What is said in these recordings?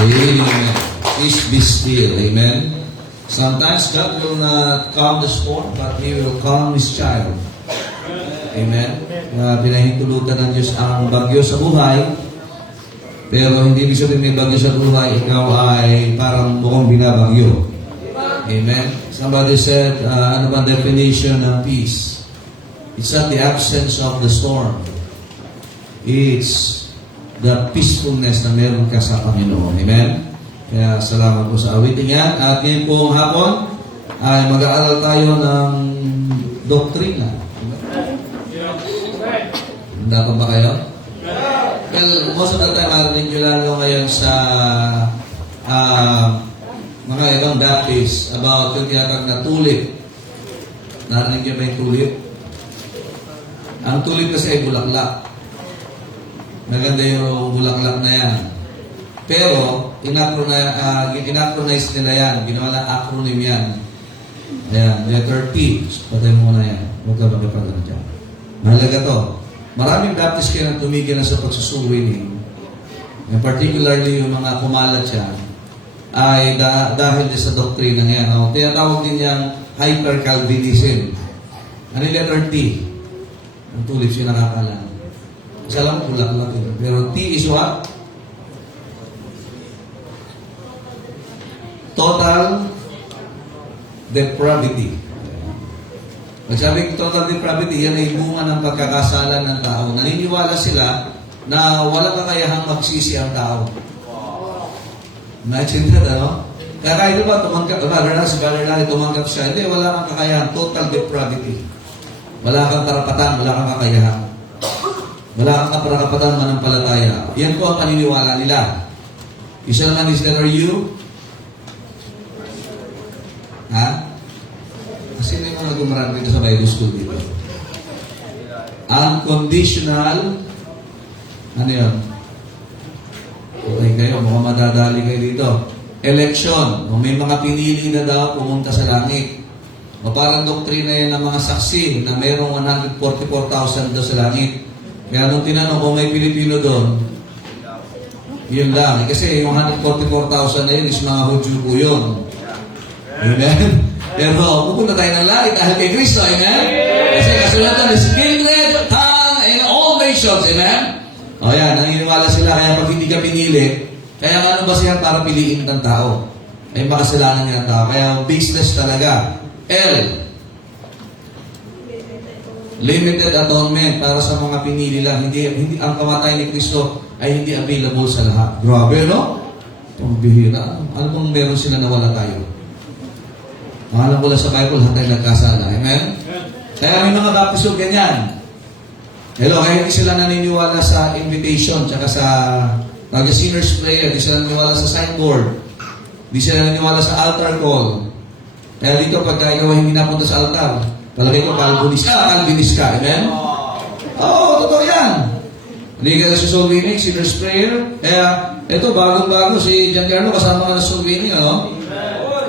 Amen. Peace be still. Amen. Sometimes God will not calm the storm, but He will calm His child. Amen. Pinahintulutan ng Diyos ang bagyo sa buhay, pero hindi ibig sabihin may bagyo sa buhay, ikaw ay parang mukhang binabagyo. Amen. Somebody said, ano ba definition ng peace? It's not the absence of the storm. It's the peacefulness na meron ka sa Panginoon. Amen? Kaya salamat po sa awiting yan. At ngayon pong hapon ay mag-aaral tayo ng doktrina. Handa pa ba kayo? Well, most of the time, marinig nyo lalo ngayon sa mga ibang Baptist about yung tinatawag na tulip. Narinig nyo ba yung tulip? Ang tulip kasi ay bulaklak. Maganda yung bulaklak na yan. Pero, inacronize nila yan. Ginawa na acronym yan. Ayan, letter P. Patay mo na yan. Huwag ka magkapagano dyan. Mahalaga to. Maraming Baptist kayo na tumigil na sa pagsusuwining. And particularly yung mga kumalat yan, ay dahil sa doktrina yan. Tinatawag din niyang hyper-Calvinism. Ano yung letter T? Ang tulip siya nakakalam. Isa lang, bulaklak yun. Pero T is what? Total depravity. Pag sabi total depravity, yan ay bunga ng pagkakasala ng tao. Naniniwala sila na walang kakayahang magsisi ang tao. Imagine that, ano? Kaya kahit ba, tumanggap siya, hindi, wala kang kakayahan. Total depravity. Wala kang karapatan, wala kang kakayahan. Wala kang karapatan manampalataya. Yan po ang paniniwala nila. Isa naman is letter U. Ha? Kasi may mga nagumarating dito sa Bible School dito. Unconditional. Ano yun? Okay kayo, mukhang madadali kayo dito. Election. O may mga pinili na daw pumunta sa langit. O parang doktrina yan ng mga saksi na mayroong 144,000 daw sa langit. Kaya nung tinanong kung may Pilipino doon, yun lang. Kasi yung 144,000 na yun is mga Hudyo po yun. Amen? Pero pupunta tayo ng langit dahil kay Kristo. Amen? Kasi kasulatan is kindred, tongue, and all nations. Amen? O yan, naniniwala sila. Kaya pag hindi ka pinili, kaya ano ba siya para piliin ng tao? Ay makasalanan niya ng tao. Kaya baseless talaga. L. Limited atonement para sa mga pinili lang. Hindi ang kamatayan ni Kristo ay hindi available sa lahat. Grabe, no? Pambihira. Ano bang meron sila na wala tayo? Alam mo lang sa Bible, lahat tayo nagkasala. Amen? Kaya may mga Baptist ganyan. Hello, kaya hindi sila naniniwala sa invitation tsaka sa sinner's prayer. Hindi sila naniniwala sa signboard. Hindi sila naniniwala sa altar call. Kaya dito, pagka ikaw hindi napunta sa altar, palagay ko, Calvinist ka. Amen? Oo, totoo yan. Hindi ka sa soul winning, sinner's prayer. Kaya, ito, bagong-bago, si Giancarlo, kasama ka na soul winning, ano?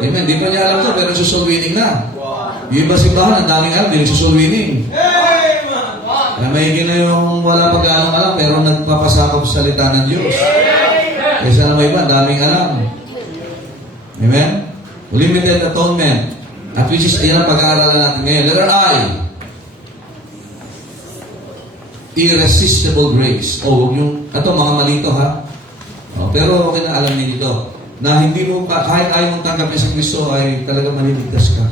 Amen. Di pa niya alam ito, pero sa soul winning na. Yung iba simbahan, ang daming alam, hindi sa soul winning. Kaya may na yung wala pag-aanong alam, pero nagpapasakop sa salita ng Diyos. Kaysa na may iba, ang daming alam. Amen? Limited atonement. At which is, ayan ang pag-aaralan natin ngayon. Letter I. Irresistible grace. Ito, mga malito ha. Pero okay na alam niyo dito. Na hindi mo, kahit ayaw mong tanggapin sa Kristo, ay talagang maliligtas ka.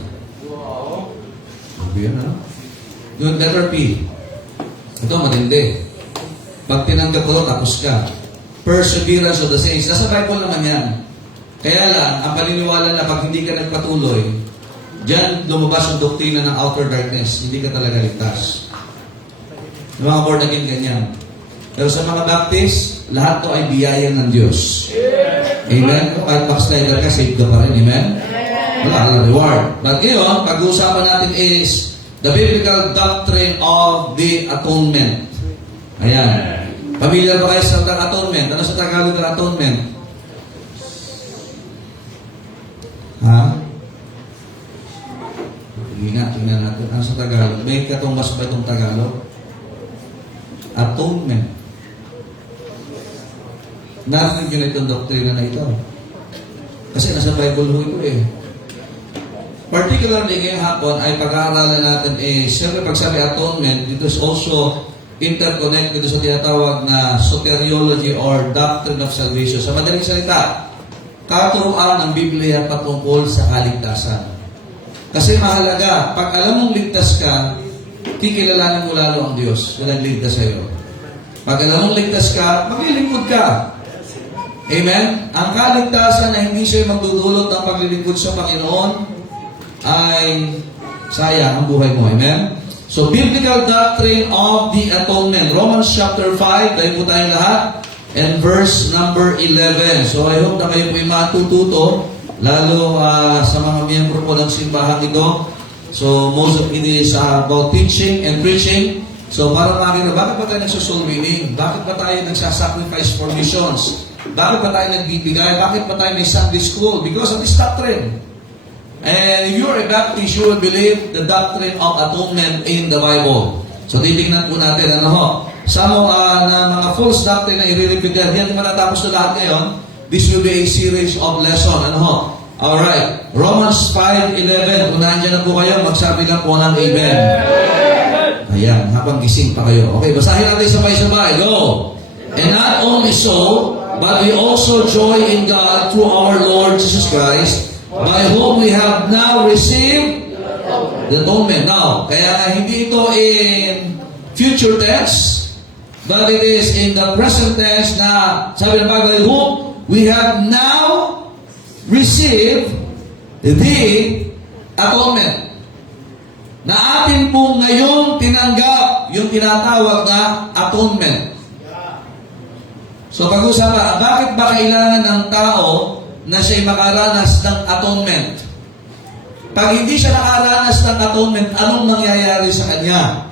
Wow. Sabi yan, ha? Doon, letter P. Ito, matindi. Pag tinanggap ko, tapos ka. Perseverance of the saints. Nasa Bible naman yan. Kaya lang, ang paniniwala na pag hindi ka nagpatuloy, diyan lumabas ang doktrina ng outer darkness. Hindi ka talaga ligtas. Yung mga born again, ganyan. Pero sa mga Baptist, lahat to ay biyaya ng Diyos. Amen? Kahit backslider ka, saved ka pa rin. Amen? Wala ka reward. But ngayon, pag-uusapan natin is the biblical doctrine of the atonement. Ayan. Familiar ba kayo sa atonement? Ano sa Tagalog ng atonement? Ha? Tingnan natin. Ano sa Tagalog? May katumbas ba itong Tagalog? Atonement. narinig nyo na itong doktrina na ito. Kasi nasa Bible ho ito eh. Particularly ngayong hapon ay pag-aaralan natin siyempre pag sabi atonement, it is also interconnected sa tinatawag na soteriology or doctrine of salvation. Sa madaling salita, katuruan ng Biblia patungkol sa kaligtasan. Kasi mahalaga, pag alam mong ligtas ka, kikilalanin mo lalo ang Diyos na nagligtas sa iyo. Pag alam mong ligtas ka, maglilingkod ka. Amen? Ang kaligtasan na hindi siya magdudulot ng paglilingkod sa Panginoon ay sayang ang buhay mo. Amen? So, biblical doctrine of the atonement. Romans chapter 5, tayo po tayong lahat. And verse number 11. So, I hope na kayo po ay matututo, lalo sa mga miyembro po ng simbahan ito. So, most of it is about teaching and preaching. So, para makita, bakit ba tayo nagsosoul winning? Bakit ba tayo nagsasacrifice for missions? Bakit ba tayo nagbibigay? Bakit ba tayo may Sunday school? Because of this doctrine. And if you're a Baptist, you will believe the doctrine of atonement in the Bible. So, titignan po natin, some na mga false doctrine na i-repeat yan. Yan matatapos na lahat ngayon. This will be a series of lesson. Alright. Romans 5:11. Kung nandiyan na po kayo, magsabi lang po ng amen. Ayan, habang gising pa kayo. Okay, basahin natin sabay-sabay. Go! And not only so, but we also joy in God through our Lord Jesus Christ, by whom we have now received the atonement. Now, kaya hindi ito in future tense, but it is in the present tense na sabi ng Bible, whom we have now received the atonement. Na atin pong ngayong tinanggap yung tinatawag na atonement. So pag-usapan, bakit ba kailangan ng tao na siya'y makaranas ng atonement? Pag hindi siya nakaranas ng atonement, anong nangyayari sa kanya?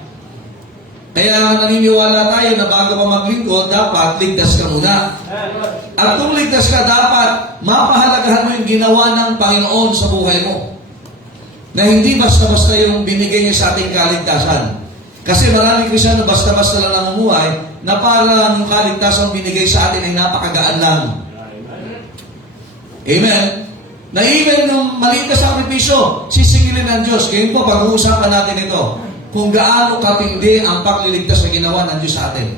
Kaya naniniwala tayo na bago ka maglingkod, dapat ligtas ka muna. At kung ligtas ka, dapat mapahalagahan mo yung ginawa ng Panginoon sa buhay mo. Na hindi basta-basta yung binigay niya sa ating kaligtasan. Kasi maraming Kristiyano basta-basta lang namumuhay na parang yung kaligtasan binigay sa atin ay napakagaan lang. Amen? Na even nung maliit na sakripisyo, sisingilin ng Diyos. Ngayon po, pag-uusapan natin ito. Kung gaano katindi ang pagliligtas na ginawa ng Diyos sa atin.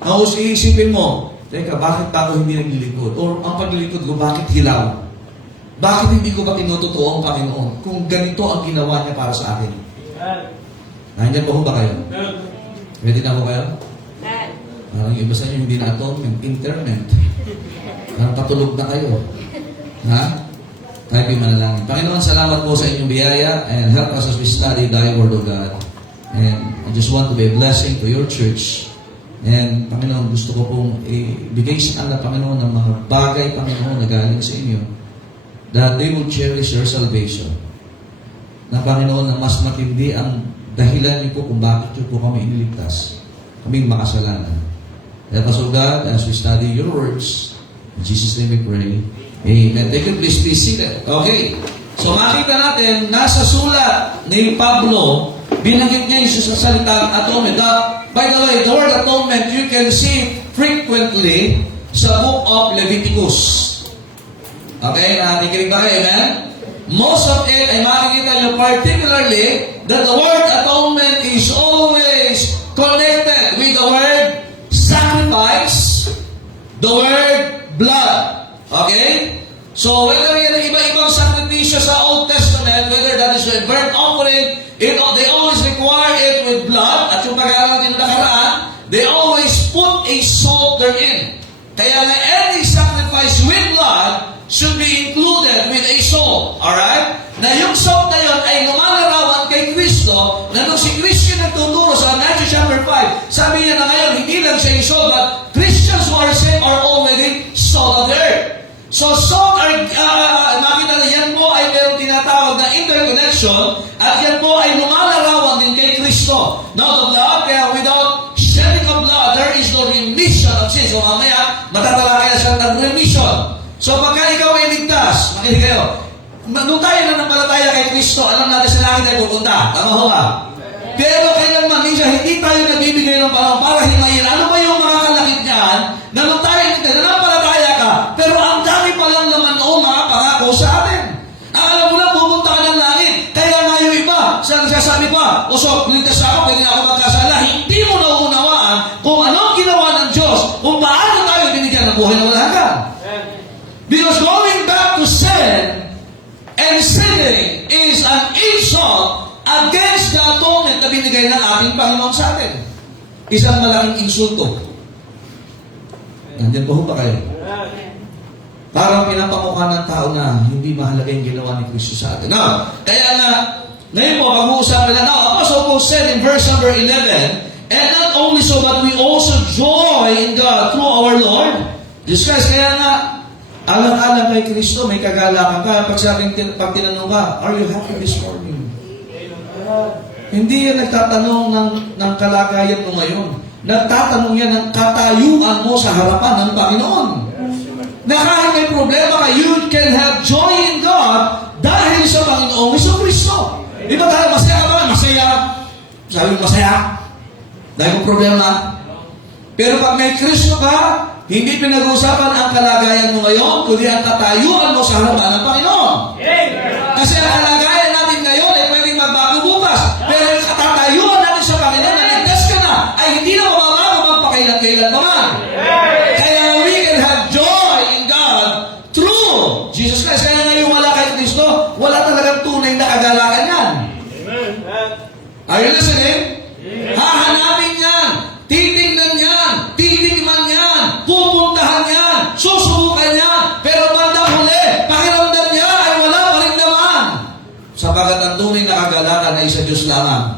Tapos iisipin mo, teka, bakit ako hindi naglilingkod? Or ang paglilingkod ko, bakit hilaw? Bakit hindi ko ba tinutotoo ang Panginoon? Kung ganito ang ginawa niya para sa akin. Nandiyan po ba kayo? Ready na po kayo? Parang yung iba sa inyo hindi na atonement, interment. Parang patulog na kayo. Ha? Tayo po yung manalangin. Panginoon, salamat po sa inyong biyaya and help us as we study Thy Word of God. And I just want to be a blessing to your church. And Panginoon, gusto ko pong ibigay sa kanila, Panginoon, ng mga bagay, Panginoon, na galing sa inyo, that they will cherish your salvation. Na Panginoon, na mas matindi ang dahilan niyo po kung bakit niyo po kami iniligtas. Kaming makasalanan. Help us, O God, as we study your words. In Jesus' name we pray. Amen. Thank you, please be seated. Okay. So makita natin, nasa sulat ni Pablo, binanggit niya yung sa salitang atonement. By the way, the word atonement, you can see frequently sa book of Leviticus. Okay, nakikinig ba kayo, amen? Most of it ay makikita nyo particularly that the word atonement is always connected with the word sacrifice, the word blood. Okay? So, whether yan ang iba-ibang sakripisyo sa Old Testament, whether that is a burnt offering, they always require it with blood, at yung pag-aaral natin nakaraan, they always put a salt therein. Kaya na any sacrifice with blood should be included with a salt. Alright? Na yung salt na yun ay lumalarawan kay Kristo na nung si Kristo nagtuturo sa Matthew chapter 5, sabi niya na ngayon, hindi lang siya yung salt, but Christians who are saved are already salt of the earth. So salt are, makita na yan po ay mayroong tinatawag na interconnection at yan po ay lumalarawan din kay Kristo. Now the blood, kaya without shedding of blood, there is no remission of sins. So mamaya, matatalakay na siya ng remission. So pagka ikaw ay ligtas, makinig kayo, nung tayo na nampalataya kay Kristo, alam natin sa langit ay pupunta. Tama ho ba? Pero kailanman minsan, hindi tayo nagbibigay ng panahon para himayin. Ano ba yung mga kalakit niyan? Na nung tayo hindi, nanampalataya ka, pero ang dami palang naman noong mga pangako sa atin. Ang alam mo lang, pumunta ka ng langit. Kaya nga yung iba, sabi pa, o so, ligtas ako, pwede ako magkasala. Hindi mo nauunawaan kung anong ginawa ng Diyos, kung paano tayo binigyan ng buhay na wala hanggan. Because going back to sin and sinning is an insult against the atonement na binigay ng ating Panginoon sa atin. Isang malaking insulto. Nandiyan po ba kayo? Parang pinapamukha ng tao na hindi mahalaga yung ginawa ni Kristo sa atin. Now, kaya nga, ngayon po, pag-uusapan na, now, Apostle Paul said in verse number 11, and not only so, but we also joy in God through our Lord Jesus Christ. Kaya nga, alang-alang kay Kristo, may kagalakan ka. Pag tinanong ka, are you happy this morning? Hindi yan nagtatanong ng kalagayan mo ngayon. Nagtatanong yan ng katayuan mo sa harapan ng Panginoon. Na kahit may problema ka, you can have joy in God dahil sa Panginoong Kristo. Di ba tayo masaya ba? Masaya. Sabi mo masaya. Dahil may problema. Pero pag may Kristo ka, hindi pinag-uusapan ang kalagayan mo ngayon, kundi ang katayuan mo sa harapan ng Panginoon. Kasi ang kalagayan natin ngayon ay pwedeng magbago bukas. Pero ang katatayuan natin sa Panginoon, na ligtas ka na, ay hindi na mababago magpakailan-kailan naman. Kaya we can have joy in God through Jesus Christ. Kaya ngayon wala kay Kristo, wala talagang tunay na kagalakan yan. Are you listening? Hahanapin yan, titingnan yan, titingman yan, pupuntahan yan, susubukan yan, pero bandang huli, pakiramdam niya ay wala pa rin naman. Sapagat ang tunay na kagalakan ay sa Diyos lamang.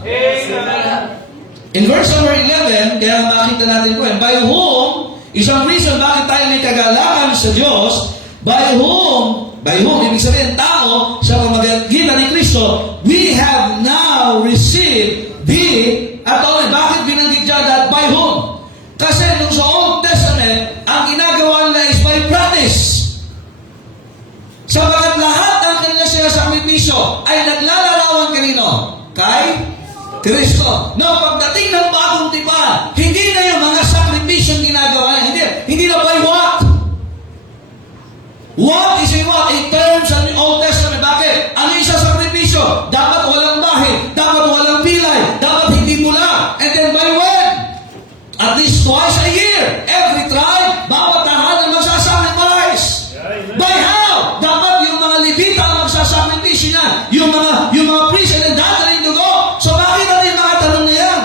In verse number 11, kaya makita natin po, by whom, isang reason bakit tayo may kagalakan sa Diyos, by whom, ibig sabihin tao, sa pamamagitan ni Kristo, we have now received at bakit binanggit dyan that by whom? Kasi nung sa Old Testament, ang ginagawa nila is by promise. Sabagat lahat ng kanilang sinasakripisyo ay naglalarawan kanino? Kay Kristo. No, pagdating ng bagong tipan, hindi na yung mga sakripisyo ginagawa niya. Hindi na by what? What is a what? In terms of the Old Testament, bakit? Ano yung sakripisyo? Dapat walang bahid, dapat walang pilay, dapat hindi mula. And then by when? At least twice a year. Every tribe, bawat tahanan magsasacrifice. By how? Dapat yung mga Levita ang magsasacrifice niya. Yung mga priest ay nagdadaling dugo. So bakit natin yung mga tanong na yan?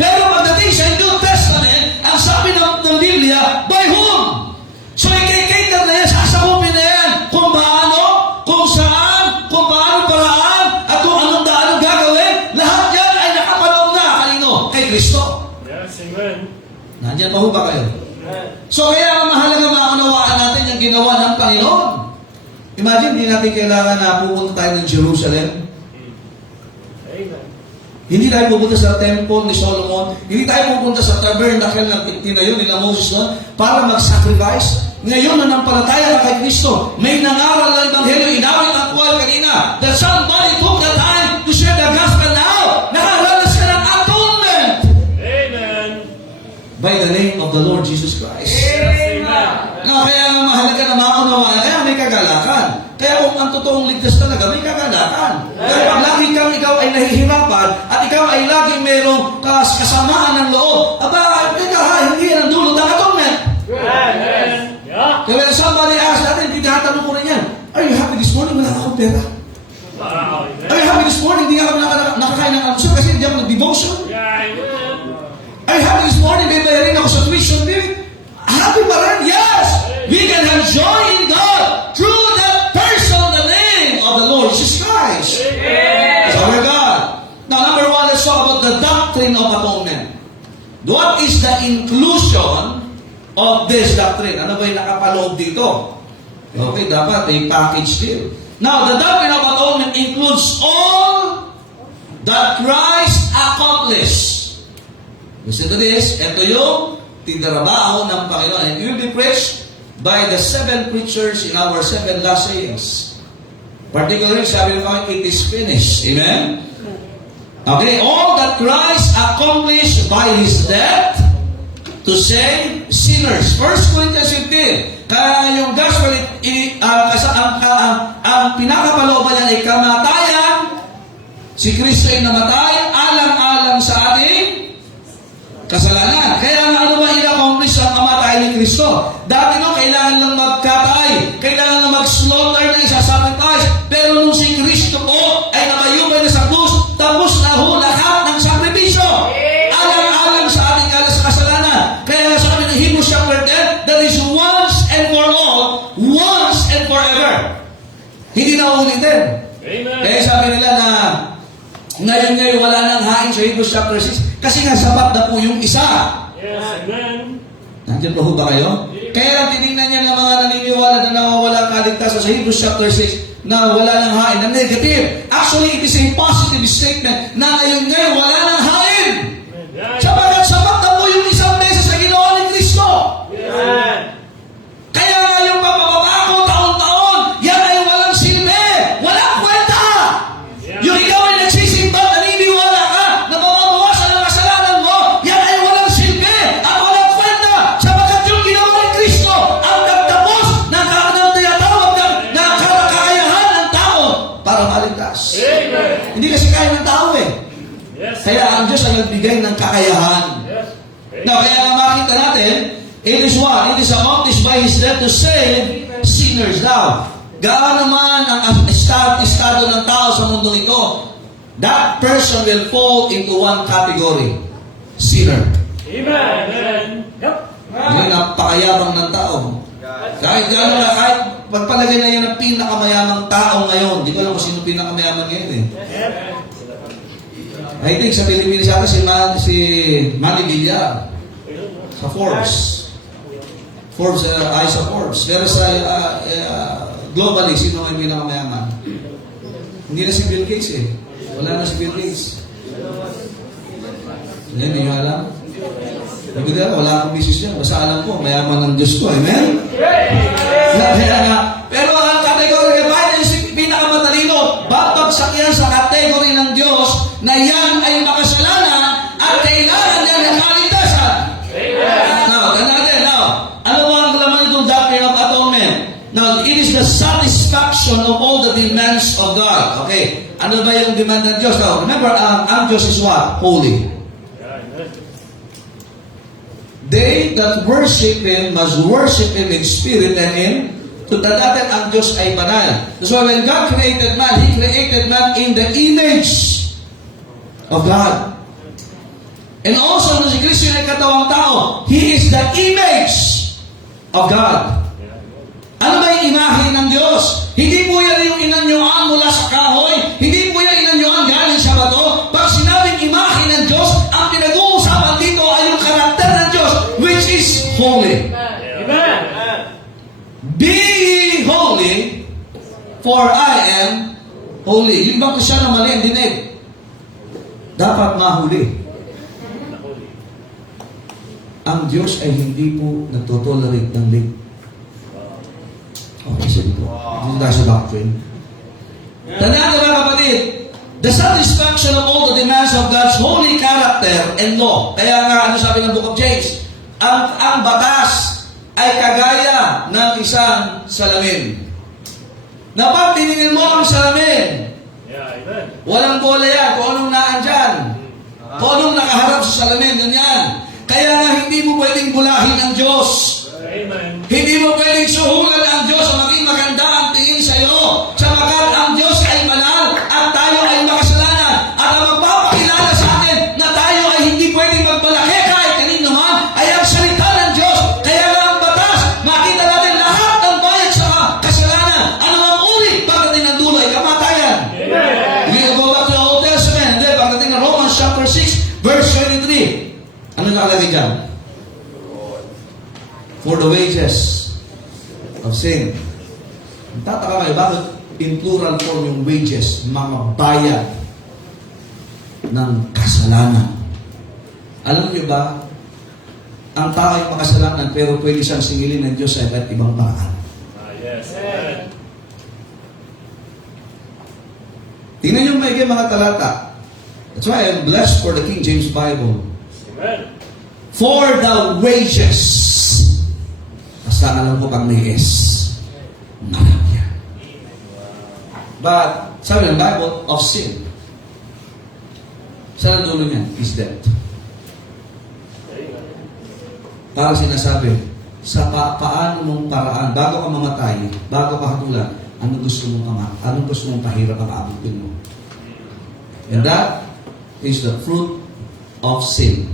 Pero pagdating sa New Testament, ang sabi ng Biblia, by whom? So ikikater na yan, sasakupin na yan. Kung paano, kung saan, kung paano paraan, at kung anong daan gagawin, lahat yan ay nakapanaw na kanino? Kay Kristo. Yes, amen. Nandiyan pa ho ba kayo? So kaya ang mahalaga maunawaan natin yung ginawa ng Panginoon. Imagine, hindi natin kailangan na pupunta tayo ng Jerusalem. Amen. Hindi tayo pupunta sa temple ni Solomon. Hindi tayo pupunta sa tabernacle na tinayo nila Moses noon para mag-sacrifice. Ngayon na nampalataya ka kay Kristo, may nangaral na Ebanghelyo, inawit ang kuwal kanina, that somebody took the time to share the gospel now. Nakaranas ka ng atonement. Amen. By the name of the Lord Jesus Christ. Amen. No, kaya mahalaga na maunawaan, kaya may kagalakan. Kaya kung ang totoong ligtas talaga, may kagalakan. Pero pag lagi kang ikaw ay nahihirapan at ikaw ay laging mayroong kasamaan ng loob, hindi yan ang dulot ng atonement. Amen. Yeah. Kaya when somebody asks natin, tinatanong ko rin yan, are you happy this morning? Wala akong pera. Wow. Are you happy this morning? Hindi nga ako nakakain ng almusal kasi hindi ako nag-devotion. Yeah, amen. Are you happy this morning? May bayarin ako sa tuition bill. Happy pa rin? Yes! We can have joy in God through the person, the name of the Lord Jesus Christ. Amen. So we're God. Now, number one, let's talk about the doctrine of atonement. What is the inclusion of this doctrine? Ano ba yung nakapaloob dito? Okay, dapat may package deal. Now, the doctrine of atonement includes all that Christ accomplished. Listen to this. Ito yung tinarabaho ng Panginoon. And it will be preached by the 7 preachers in our 7 last sayings. Particularly, sabi ng Panginoon, it is finished. Amen? Okay, all that Christ accomplished by His death to save sinners. 1 Corinthians 15. Kaya yung gospel, ang pinakapalooban niya ay kamatayan. Si Kristo ay namatay alang-alang sa ating kasalanan. Kaya nga ano ba in-accomplish ang kamatayan ni Kristo? Dati no, kailangan lang magkatay, kailangan lang mag-slaughter ng isa sacrifice. Pero nung si Kristo po ay namayubay na sa krus, tapos na ho lahat ng sakripisyo. Alang-alang sa ating kasalanan. Kaya sabi ng Hebrews chapter 10, that is once and for all, once and forever. Hindi na ulitin. Amen. Kaya sabi nila na ngayon wala nang hain sa Hebrews chapter 6 kasi nga sapat na po yung isa. Yes, amen. Nandiyan pa ho ba kayo? Kaya lang tinignan niya ng mga naniniwala na nawawala ang kaligtasan sa Hebrews chapter 6 na wala nang hain, na negative. Actually, it is a positive statement na ngayon wala nang hain. Sapagat sapat na po yung isang beses sa ginawa ni Kristo. Amen. Kaya nga yung pagpapako taon-taon, yan ay walang silbi, walang kwenta. Yung ikaw ay nagsisimba, naniniwala ka na mababawasan ang kasalanan mo, yan ay walang silbi at walang kwenta. Sapagat yung ginawa ni Kristo ang nagtapos ng tinatawag ng kakayahan ng tao para maligtas. Amen. Hindi kasi kaya ng tao eh. Yes. Kaya ang Diyos ay nagbigay ng kakayahan. Yes. Now, kaya nga makita natin, it is what? It is accomplished by His death to save sinners. Now, gaano naman ang estado ng tao sa mundong ito, that person will fall into one category. Sinner. Amen. Yep. Yan, napakayabang ng tao. Kahit gano'n na, kahit pagpalagay na yan ang pinakamayamang tao ngayon, di ko alam kung sino pinakamayaman ngayon eh. Yep. I think sa Pilipinas yata si Manny Villar sa Forbes. Forbes, ay sa Forbes. Pero sa globally, sino ang pinakamayaman? Hindi na si Bill Gates eh. Wala na si Bill Gates. Hindi nyo alam? Hindi ko wala akong business yan. Basta alam ko, mayaman ng Diyos ko. Amen? Kaya nga, pero ang kategory ng Bible is pinakamatalino. Babagsak yan sa kategory ng Diyos na yan ay makasalanan at kailangan yan ng kaligtasan. Now, ano ba ang laman itong doctrine of atonement? Now, it is the satisfaction of all the demands of God. Okay, ano ba yung demand ng Diyos? Now, remember, ang Diyos is what? Holy. They that worship Him must worship Him in spirit and in truth. Dati ang Diyos ay banal. That's why when God created man, He created man in the image of God. And also, nung si Kristo ay katawang tao, He is the image of God. Ano ba yung imahe ng Diyos? Hindi po yan yung inanyuan mula sa kahoy. Hindi po yan inanyuan galing sa bato. Pag sinabing imahe ng Diyos, ang pinag-uusapan dito ay yung karakter ng Diyos, which is holy. Amen. Be ye holy, for I am holy. Yung bang siya na mali ang dinig? Dapat mahuli. Ang Diyos ay hindi po nagtotolerate ng late. Okay, sabi ko. Hindi tayo sa doctrine. Tandaan niyo mga kapatid, the satisfaction of all the demands of God's holy character and law. Kaya nga, ano sabi ng Book of James? Ang batas ay kagaya ng isang salamin. Na pag tiningin mo ang salamin, Amen. walang bola yan, kung anong naan dyan. Kung anong nakaharap sa salamin, nun yan. Kaya nga, hindi mo pwedeng bulahin ang Diyos. Amen. Hindi mo pwedeng suhulan ang Diyos o maging maganda ang tingin sa iyo. Sapagat ang Diyos ay banal at tayo ay makasalanan. At ang magpapakilala sa atin na tayo ay hindi pwedeng magmalaki kahit kanino man ay ang salita ng Diyos. Kaya nga ang batas, makita natin lahat ng bayad sa kasalanan. Ano ang uli? Pagdating ng dulo ay kamatayan. Amen. We go back to the Old Testament. And then, pagdating ng Romans chapter 6, verse 23. Ano nakalagay dyan? For the wages of sin. Tataka kayo, bakit in plural form yung wages? Mga bayad ng kasalanan. Alam niyo ba, ang tao ay makasalanan pero pwede siyang singilin ng Diyos sa iba't ibang paraan. Yes. Amen. Tingnan niyo maigi mga talata. That's why I'm blessed for the King James Bible. Amen. For the wages. Basta alam ko pag may S. Marami yan. But, sabi ng Bible, of sin. Saan ang dulo niyan? Is death. Amen. Parang sinasabi, sa paano mong paraan, bago ka mamatay, bago ka hatulan, anong gusto mong pahirap ang abutin mo? And that is the fruit of sin.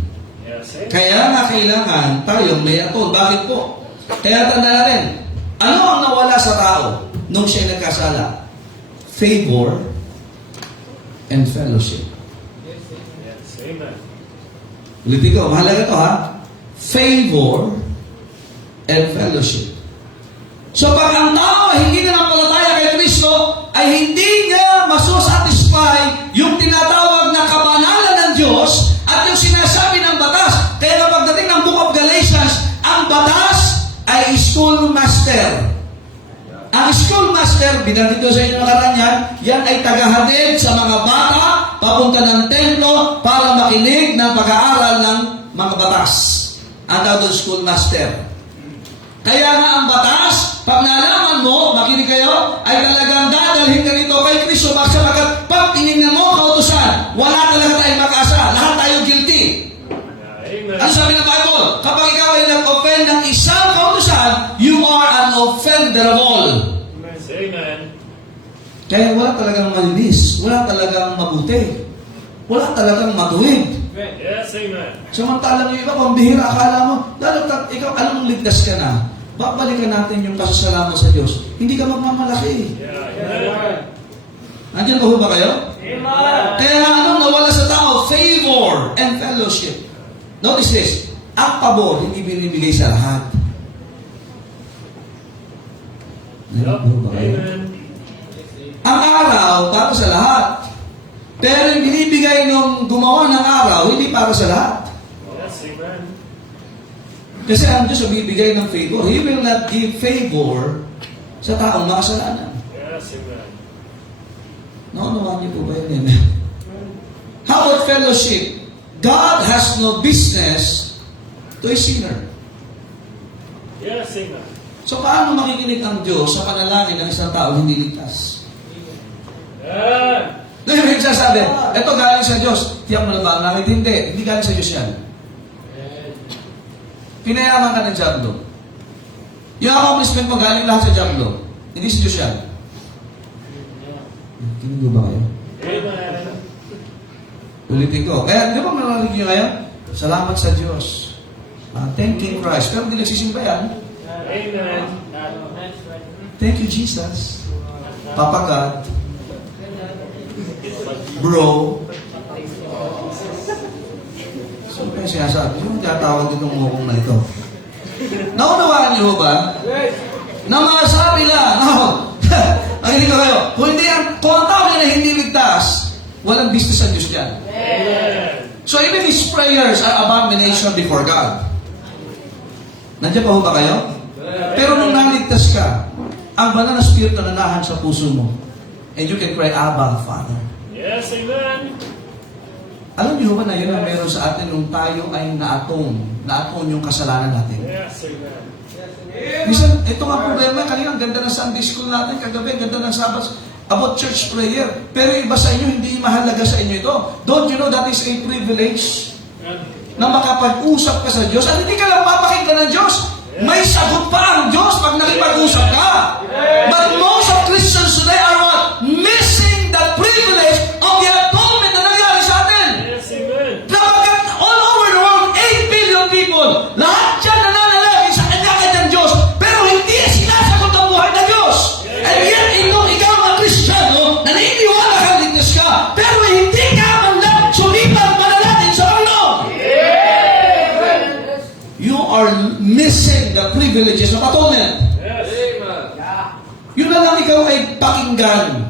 Yes, amen. Kaya nga kailangan tayong may aton. Bakit po? Kaya tanda natin, ano ang nawala sa tao nung siya nagkasala? Favor and fellowship. Yes, amen. Ulitin ko, mahalaga to ha? Favor and fellowship. So pag ang tao ay hindi nanampalataya kay Kristo, ay hindi niya masosatisfy yung tinatawag na kabanalan ng Diyos at yung sinasabi ng batas. Kaya kapag dating ng Book of Galatians, ang batas ay schoolmaster. Ang schoolmaster, binanggit ko sa inyo nakaraan yan ay tagahatid sa mga bata papunta ng templo para makinig ng pag-aaral ng mga batas. Ang tawag doon schoolmaster. Kaya nga ang batas, pag nalaman mo, makinig kayo, ay talagang dadalhin ka rito kay Kristo sapagkat pag tinignan mo kautusan, wala talaga tayong mag-asa. Lahat tayo guilty. Amen. Ano sabi ng Bible? Kapag ikaw ay nag-offend ng isang kautusan, you are an offender of all. Yes, amen. Kaya wala talagang malinis, wala talagang mabuti, wala talagang matuwid. Yes, amen. Samantalang yung iba, pambihira, akala mo, lalo ikaw, alam mong ligtas ka na, babalikan natin yung pasasalamat sa Diyos. Hindi ka magmamalaki. Yeah, amen. Nandiyan ba ho ba kayo? Amen. Kaya anong nawala sa tao? Favor and fellowship. Notice this, ang pabor, hindi binibigay sa lahat. Nandiyan ba ho ba kayo? Amen. Ang araw, para sa lahat. Pero yung binibigay nung gumawa ng araw, hindi para sa lahat. Yes, amen. Kasi ang Diyos ang bibigay ng favor. He will not give favor sa taong makasalanan. Yes, amen. Naunawaan niyo po ba yun? How about fellowship? God has no business to a sinner. Yes, amen. So paano makikinig ang Diyos sa panalangin ng isang tao hindi ligtas? Yeah. Ngayon yung sasabi, eto galing sa Diyos. Tiyak mo na ba? Nakit hindi galing sa Diyos yan. Pinayaman ka ng Diablo. Yung accomplishment mo galing lahat sa Diablo. Hindi sa Diyos yan. Kinig ba kayo? Amen. Ulitin ko. Kaya, di ba narinig nyo ngayon? Salamat sa Diyos. Thanking Christ. Pero hindi nagsisimba yan. Amen. Thank you, Jesus. Papa God. Bro. So, kaya sinasabi, sino tinatawag itong mukong na ito? Naunawaan niyo ba? Na masabi lang, nakinig ko kayo, kung ang tao na hindi ligtas, walang business sa Diyos yan. Amen. So even his prayers are abomination before God. Nandiyan pa ho ba kayo? Pero nung naligtas ka, ang banal na spirito na nanahan sa puso mo, and you can cry, Abba, Father. Yes, amen. Alam niyo ba na yun ang meron sa atin nung tayo ay na-atone yung kasalanan natin? Yes, amen. Minsan, ito nga problema, kanina ang ganda ng Sunday school natin, kagabi, ang ganda ng Sabbath, about church prayer. Pero iba sa inyo, hindi mahalaga sa inyo ito. Don't you know that is a privilege? Na makapag-usap ka sa Diyos, at hindi ka lang papakinggan ng Diyos. May sagot pa ang Diyos pag nakipag-usap ka. But most of Christians today are what? Missing the privilege of the atonement na nangyari sa atin. Yes, amen. Napagkat all over the world, 8 billion people, lahat dyan nananalangin sa kanya-kanyang Diyos, pero hindi sinasagot ang buhay ng Diyos. And yet, ikaw na Kristiyano, naniniwala ka, ligtas ka, pero hindi ka man lang sulipan manalangin sa Panginoon. You are missing the privileges of atonement. Yes. Yun na lang ikaw ay pakinggan.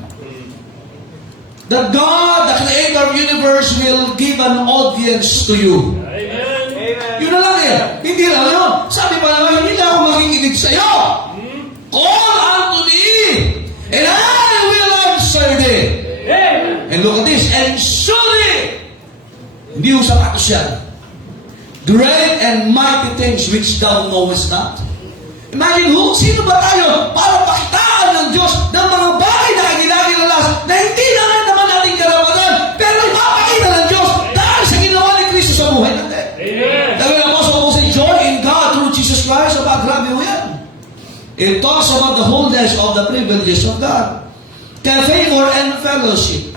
That God, the Creator of the universe, will give an audience to you. Amen. Yun na lang eh. Hindi lang yun. Sabi pa naman, hindi na ako makikinig sa'yo. Call unto me, and I will answer thee. Amen. And look at this. And surely nuptial. Great and mighty things which thou knowest not. Imagine sino ba tayo para pakitaan ng Diyos ng mga bagay na kagilagin ng lakas na hindi naman natin karapatan, pero ipapakita ng Diyos dahil sa ginawa ni Kristo sa buhay natin. Amen. Dahil ang Apostle Paul say, joy in God through Jesus Christ. Grabe mo yan. It talks about the wholeness of the privileges of God. Kaya favor and fellowship.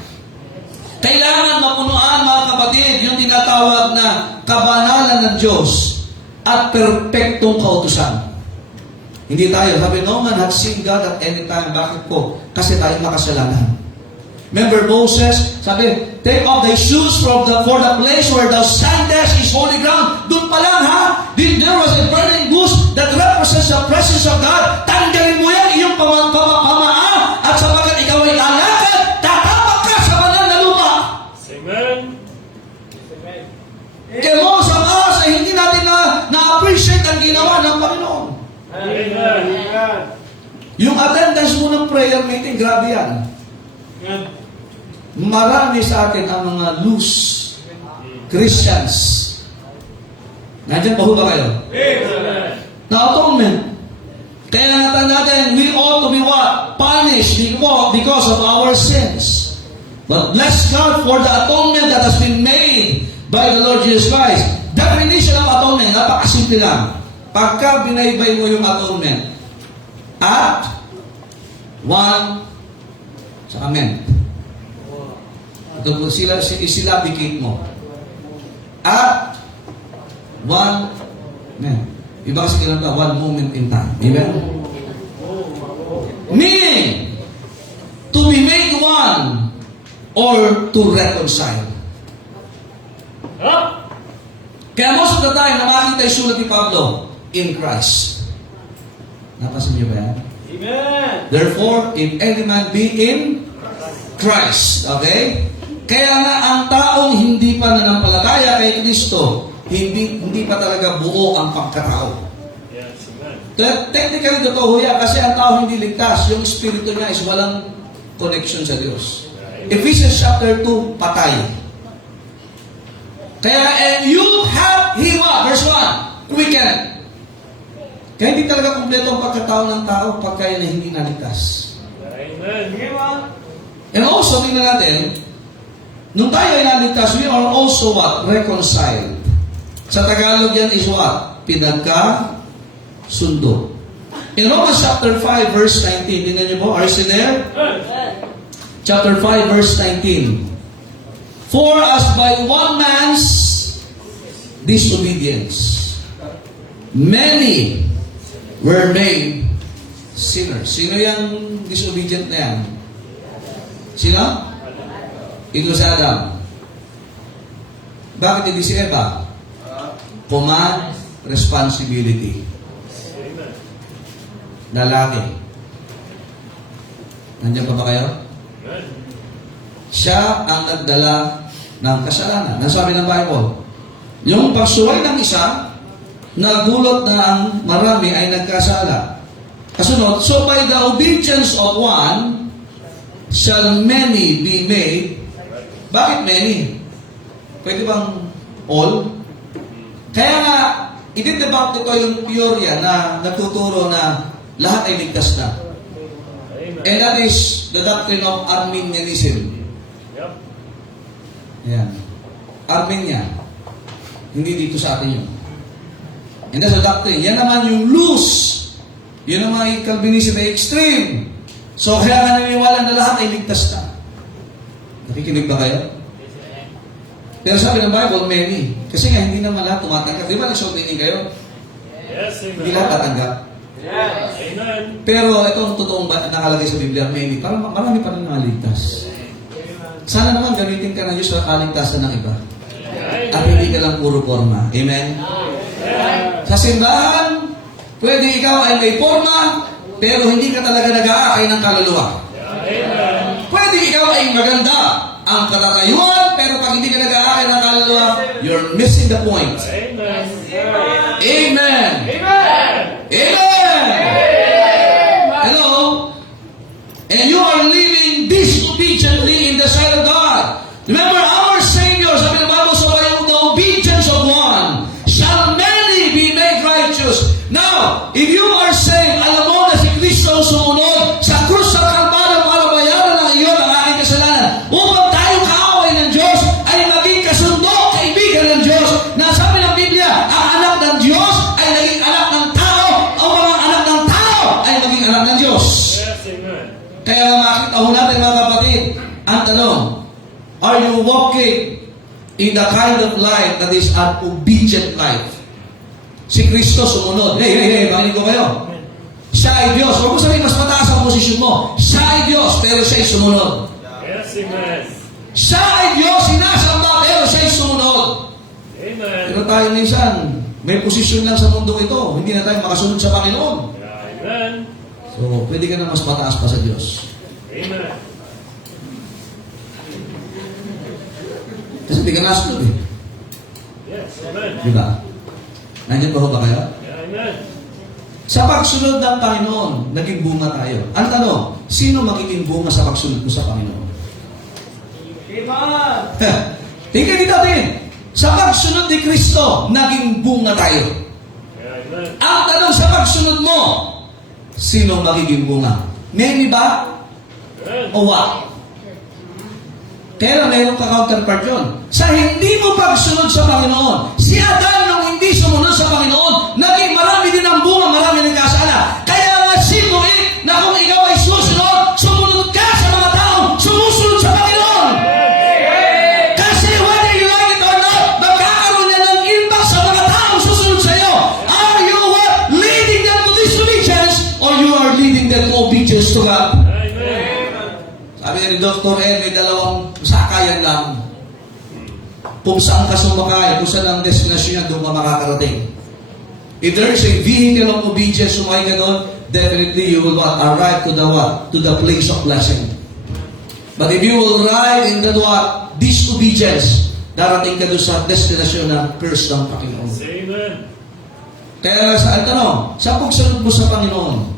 Kailangan mapunuan, mga kapatid, yung tinatawag na kabanalan ng Diyos at perpektong kautusan. Hindi tayo, sabi, no man had seen God at any time. Bakit po? Kasi tayo makasalanan. Remember Moses, sabi, take off thy shoes for the place where thou standest is holy ground. Doon pa lang ha, there was a burning bush that represents the presence of God. Tanggalin mo yan, iyong pamaa, at sapagat ikaw ay lalakad, tatapak ka sa banal na lupa. Amen. Kaya mo sa taas ay hindi natin na-appreciate ang ginawa ng Panginoon. Amen. Yung attendance mo ng prayer meeting, grabe yan. Marami sa atin ang mga loose Christians. Nandiyan pa ho ba kayo? Amen. Na atonement. Kaya natin natin, we ought to be what? Punished because of our sins. But bless God for the atonement that has been made by the Lord Jesus Christ. Definition of atonement, napakasimple lang. Pagka binaybay mo yung atonement, at one sa amen. Ito po isilabicate mo. At one, amen. Iba kasi kinanta, one moment in time. Amen? Meaning, to be made one or to reconcile. Up. Kaya most of the time, nakakita yung sulat ni Pablo, in Christ. Napasin niyo ba yan? Amen. Therefore, if any man be in Christ. Okay? Kaya nga, ang taong hindi pa nanampalataya kay Kristo, hindi pa talaga buo ang pagkatao. Yes, amen. Technically, totoo yan, kasi ang tao hindi ligtas. Yung espiritu niya is walang connection sa Diyos. Ephesians chapter 2, patay. Kaya, and you have He what? Verse 1, quickened. Kaya hindi talaga kumpleto ang pagkatao ng tao pagka na hindi naligtas. Amen. And also, tingnan natin, nung tayo ay naligtas, we are also what? Reconciled. Sa Tagalog yan is what? Pinagka-sundo. In Romans chapter 5, verse 19, tingnan niyo po, are you still there? Chapter 5, verse 19. For as by one man's disobedience, many were made sinners. Sino yung disobedient na yan? Sino? Ito si Adam. Bakit hindi si Eva? Command, responsibility. Amen. Lalaki. Nandiyan pa ba kayo? Amen. Siya ang nagdala ng kasalanan. Nasabi ng Bible, yung pagsuway ng isa, nagulat na ang marami ay nagkasala. Kasunod, so by the obedience of one, shall many be made. Bakit many? Pwede bang all? Kaya nga, i-debate ito yung teorya na nagtuturo na lahat ay ligtas na. Amen. And that is the doctrine of Arminianism. Yep. Ayan. Armenia. Hindi dito sa atin yun. And that's the doctrine. Yan naman yung loose. Yun naman yung Calvinism ay extreme. So kaya nga naniniwala na lahat ay ligtas na. Nakikinig ba kayo? Pero sabi ng Bible, many. Kasi nga hindi naman lahat tumatanggap. Di ba nag-short-meaning kayo? Yes, amen. Hindi lahat tatanggap. Amen. Pero itong totoong nakalagay sa Biblia, many. Parang marami pa rin mga ligtas. Sana naman gamitin ka ng Diyos sa kaligtasan ng iba. At hindi ka lang puro forma. Amen? Sa simbahan, pwede ikaw ay may forma, pero hindi ka talaga nag-aakay ng kaluluwa. Amen. Pwede ikaw ay maganda ang katatayuan, pero pag hindi ka nag-aakay ng kaluluwa, you're missing the point. Amen. Amen! Amen. Amen! Hello? And you are living disobediently in the sight of God. Remember, our Savior, sabi ng Bible, so by the obedience Kaya makita ho natin mga kapatid, ang tanong, are you walking in the kind of life that is an obedient life? Si Kristo sumunod. Hey, makinig ko kayo. Siya ay Diyos. Huwag mo sabihin, mas mataas ang posisyon mo. Siya ay Diyos, pero siya ay sumunod. Yes, amen. Siya ay Diyos, sinasamba, pero siya ay sumunod. Amen. Pero tayo minsan, may posisyon lang sa mundo ito. Hindi na tayo makasunod sa Panginoon. Amen. So, pwede ka na mas mataas pa sa Diyos. Amen. Kasi hindi ka nasunod eh. Yes, amen. Di ba? Nandiyan ba ho ba kayo? Amen. Sa pagsunod ng Panginoon, naging bunga tayo. Ang tanong, sino magiging bunga sa pagsunod mo sa Panginoon? Tingnan dito natin. Sa pagsunod ni Kristo, naging bunga tayo. Amen. Ang tanong sa pagsunod mo, sino magiging bunga? Many ba? Amen. O what? Kaya mayroong ka-counterpart yun. Sa hindi mo pagsunod sa Panginoon, si Adan nung hindi sumunod sa Panginoon, naging marami din ang bunga, marami din kasala. Kaya nga sinuit na kung ikaw ay sumunod ka sa mga taong sumusunod sa Panginoon. Kasi whether you like it or not, magkakaroon yan ng impact sa mga taong susunod sa iyo. Are you leading them to disobedience or you are leading them to obedience to God? Sabi ni Dr. Ed, may dalawang sakayan lang. Kung saan ka sumakay, kung saan ang destination niya, doon ka makakarating. If there is a vehicle of obedience, sumakay ka doon, definitely you will arrive to the what? To the place of blessing. But if you will ride in the what? Disobedience, darating ka doon sa destination ng curse ng Panginoon. Amen. Kaya sa tanong, sa pagsunod mo sa Panginoon,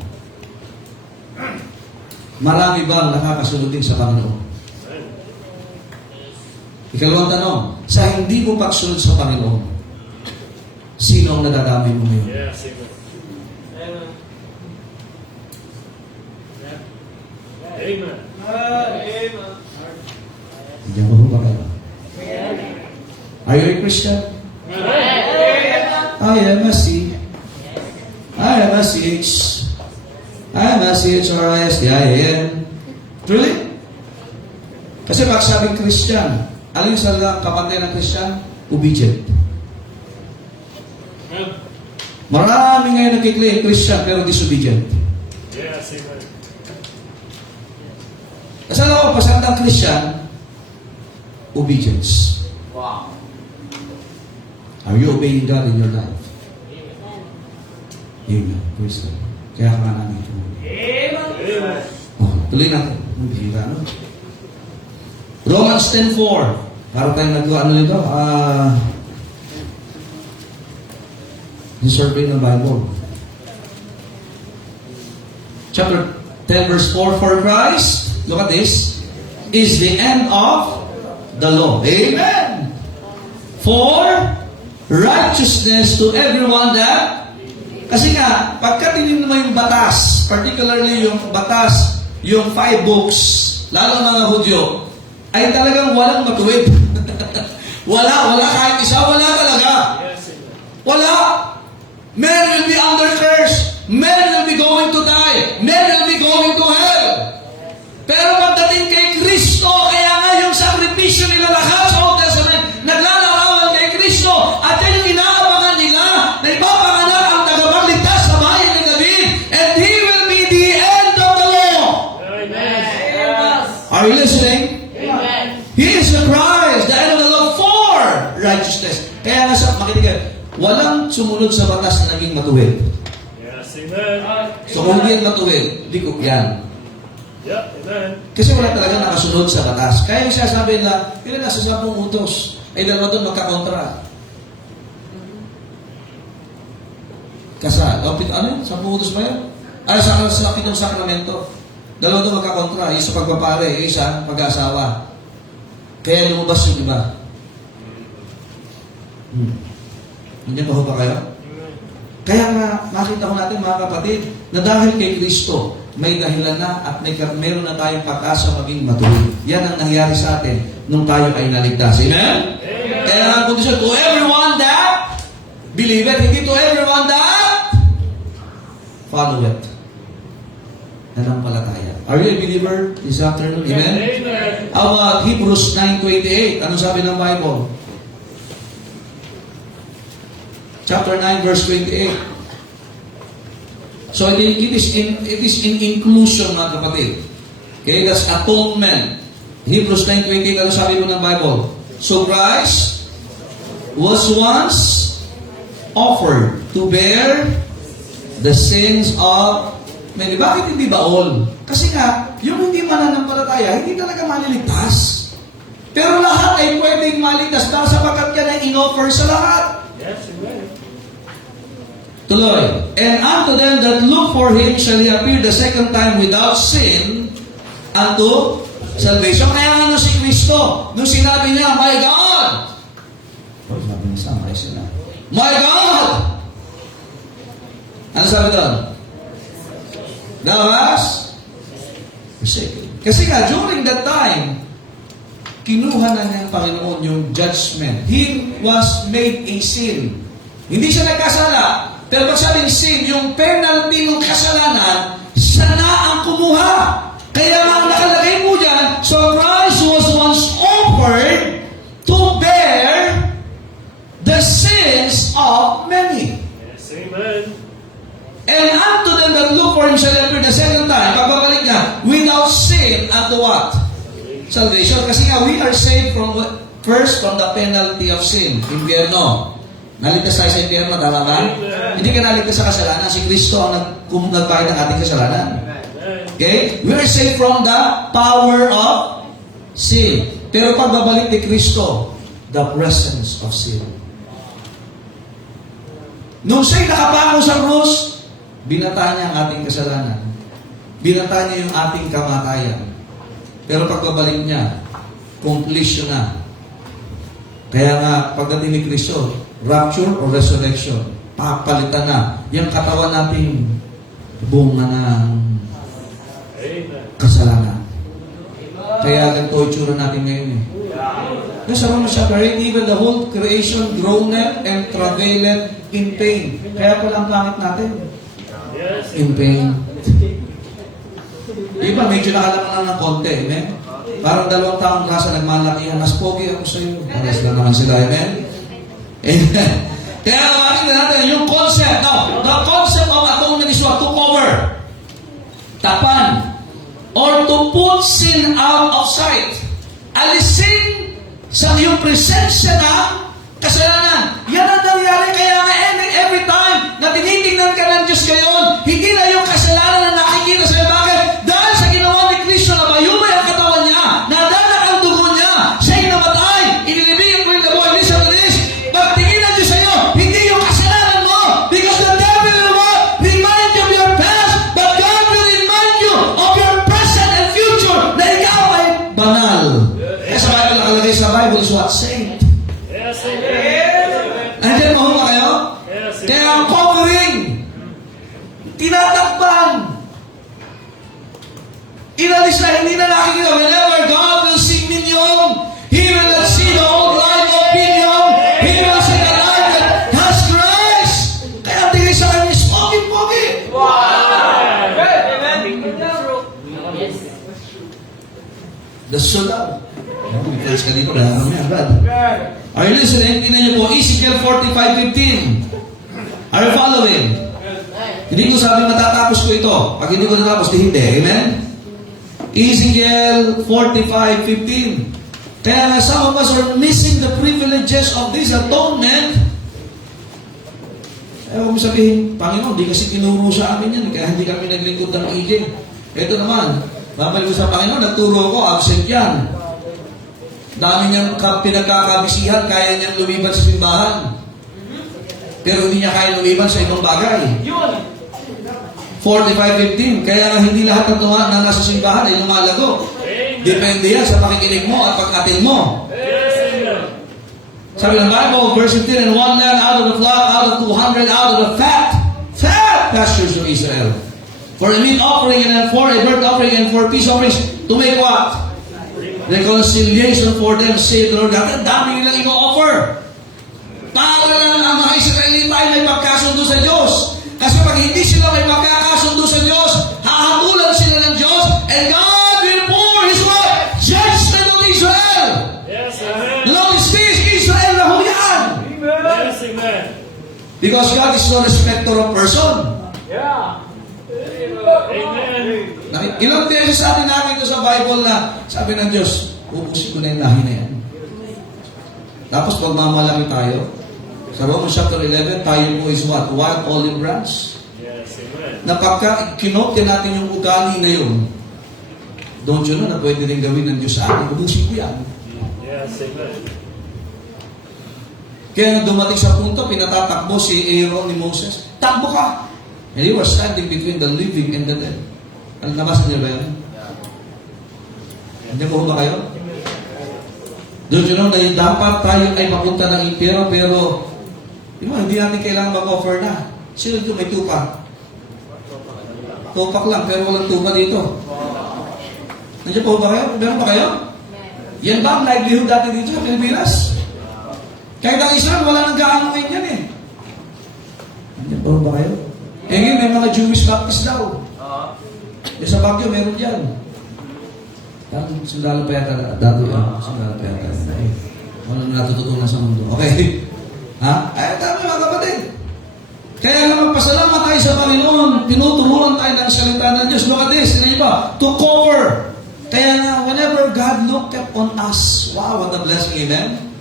marami bang nakakasunod din sa Panginoon? Ikalawang tanong, sa hindi mo pagsunod sa Panginoon, sino ang nadadamay mo ngayon? Yes, amen. Amen. Hindi mo ba kayo? Are you a Christian? I am a C. I am a CH. I am a CHRISTIN. Truly? Kasi pag sabing Christian, alin sa kapantay ng Christian? Obedient. Marami ngayon nagkiklaim Christian pero disobedient. Yes, amen. Kasi alam ko, pasandang Christian, obedience. Wow. Are you obeying God in your life? Amen. Praise God. Kaya ka nga namin ito. Amen. Oh, tuloy natin. Ang bihira, no? Romans 10:4. Para tayong nag-ano nito? Survey ng Bible. Chapter 10 verse 4. For Christ, look at this, is the end of the law. Amen. For righteousness to everyone that, kasi nga, pagka tinignan mo yung batas, particularly yung batas, yung 5 books, lalo mga Hudyo, ay talagang walang matuwid. wala kahit isa, wala talaga. Yes, amen. Wala. Men will be under curse. Men will be going to die. Men will be going to hell. Pero pagdating kay Kristo, kaya nga yung sakripisyo nila lahat sa Old Testament, naglalarawan kay Kristo, at yan yung inaabangan nila, na ipapanganak ang tagapagligtas sa bayan ni David, and He will be the end of the law. Amen. Are you listening? Amen. He is the Christ, the end of the law for righteousness. Kaya nga sa makinig kayo, walang sumunod sa batas na naging matuwid. Yes, amen. So kung hindi yan matuwid, di ko yan. Yep, amen. Kasi wala talaga nakasunod sa batas. Kaya yung sinasabi na, ilan nasa 10 utos, ay dalawa doon magkakontra. Kasal. Ano yun? 10 utos ba yan? Ay, sa 7 sakramento. Dalawa doon magkakontra. Isa pagpapare, isa pag-asawa. Kaya lumabas yung iba. Hindi ba ho ba kayo? Kaya nga, makita ko natin mga kapatid, na dahil kay Kristo, may dahilan na at meron na tayong pag-asa maging matuloy. Yan ang nangyari sa atin nung tayo ay naligtas. Amen? Amen. Kaya ang kondisyon, to everyone that believe it, hindi to everyone that follow it. nanampalataya. Are you a believer this afternoon? Amen? Amen. How about Hebrews 9:28? Ano sabi ng Bible? Chapter 9, verse 28. So it is in inclusion, mga kapatid. Okay, that's atonement. Hebrews 9:28, ano sabi mo ng Bible? So Christ was once offered to bear the sins of many. Bakit hindi ba all? Kasi nga, yung hindi mananampalataya, hindi talaga maliligtas. Pero lahat ay pwedeng maligtas dahil sapagkat yan ay in-offer sa lahat. Yes, amen. Tuloy. And unto them that look for Him shall He appear the second time without sin unto salvation. Kaya nga si Kristo, nung sinabi niya, My God! Sabi niya, samay sila. My God! Ano sabi doon? Thou hast forsaken. Kasi nga, during that time, kinuha na niya ng Panginoon yung judgment. He was made a sin. Hindi siya nagkasala. Pero pag sabing sin, yung penalty ng kasalanan, siya na ang kumuha. Kaya nga nakalagay mo dyan, so Christ was once offered to bear the sins of many. Yes, amen. And unto them that look for Him shall appear the second time, pagbabalik niya, without sin unto what? Salvation. Kasi nga, we are saved from first from the penalty of sin. Impyerno. Naligtas tayo sa impyerno, tama ba? Hindi ka naligtas sa kasalanan. Si Kristo ang nagbayad ng ating kasalanan. Okay? We are saved from the power of sin. Pero pagbabalik ni Kristo, the presence of sin. Nung siya'y nakapako sa krus, binata niya ang ating kasalanan. Binata niya yung ating kamatayan. Pero pagbabalik niya, completion na. Kaya nga, pagdating ni Kristo, rapture or resurrection, papalitan na. Yung katawan natin, bunga ng kasalanan. Kaya ganito itsura natin ngayon eh. Yung sabi mo siya, even the whole creation groaneth and travaileth in pain. Kaya pala ang pangit natin. Yes, In pain. Iba, medyo nakalaman lang ng konti, amen? Parang 2 taong klasa nagmalakihan, mas pogi ako sa iyo. Pares lang naman sila, amen? Amen. Kaya makikita natin yung concept. Now, the concept of atonement is what? To cover. Tapan. Or to put sin out of sight. Alisin sa iyong presensya ng kasalanan. Yan ang nangyari. Kaya nga every time na tinitingnan ka ng Diyos ngayon, hindi na yung kasalanan na nakikita sa iyo. Bakit? Dahil sa ginawa ni Kristo na mayumay ang katawan niya, nadanak ang dugo niya, siya'y namatay, inilibigin ko yung nabuhay ni Satanis. Pagtingin ng Diyos sa iyo, hindi yung kasalanan mo, because the devil will what? Remind you of your past, but God will remind you of your present and future na ikaw ay banal. Kaya sa Bible nakalagay sa Bible is what? Saint. yes, amen. Andiyan mo ba kayo? Yes, Kaya ang covering, tinatakpan. Inalis na hindi na nakikita. Whenever God will see Minyong, He will not see the old life of Minyong. He will see the life that has Christ. Kaya tingin sa kanya, pogi-pogi. The Sulam. May friends ka dito, kaya kami agad. Are you listening? Tingnan niyo po, Ezekiel 45:15. Are you following? Hindi ko sabi matatapos ko ito. Pag hindi ko natapos, di hindi. Amen? Ezekiel 45:15. Kaya nga, some of us are missing the privileges of this atonement. Huwag mo sabihin, Panginoon, di kasi tinuro sa amin yan, kaya hindi kami naglingkod ng EJ. Ito naman, babalik ko sa Panginoon, nagturo ko, absent yan. Dami niyang pinagkakabisihan, kaya niyang lumiban sa simbahan. Pero hindi niya kaya lumiban sa ibang bagay. 45:15. Kaya hindi lahat ng tunga na nasa simbahan ay lumalago. Depende yan sa pakikinig mo at pag-atin mo. yes, amen. Sabi ng Bible, verse 15, and 1 lamb out of the flock, out of 200, out of the fat pastures of Israel. For a meat offering and for a burnt offering and for peace offerings, to make what? Reconciliation for them, say the Lord. Ang dami nilang ino-offer. Para lang ang mga Israelita ay may pagkasundo sa Diyos. Kasi pag hindi sila may pagkakasundo sa Diyos, hahatulan sila Because God is no respecter of person. Amen. Ilang beses sa atin nakita sa Bible na sabi ng Diyos, ubusin ko na yung lahi na yan. Tapos pagmamalaki tayo, sa Romans chapter 11, tayo po is what? Wild olive branch. Yes, amen. Na pagka kinopya natin yung ugali na yun, don't you know na pwede rin gawin ng Diyos sa atin, ubusin ko yan. Yes, amen. Kaya nang dumating sa punto, pinatatakbo si Aaron ni Moses, takbo ka! And he was standing between the living and the dead. Ano, nabasa niyo ba yan? Hindi ko ba kayo? Don't you know na yung dapat tayo ay mapunta ng impyerno, pero hindi natin kailangan mag-offer na. Sino dito may tupa? Tupak lang, pero walang tupa dito. Nandiyan po ba kayo? Meron ba kayo? Yan ba ang livelihood dati dito sa Pilipinas? Kahit ang Israel, wala nang gaano ngayon yan eh. Nandiyan po ba kayo? Eh ngayon, may mga Jewish Baptist daw. Sa Baguio, meron dyan. Parang sundalo pa yata dati. Sundalo pa yata. Walang natututunan sa mundo. Okay? Ha? Ay, tama mga kapatid. Kaya nga magpasalamat tayo sa Panginoon. Tinuturuan tayo ng salita ng Diyos. Look at this. Sinabi ba? To cover. Kaya nga, whenever God looked on us, wow, what a blessing. Amen?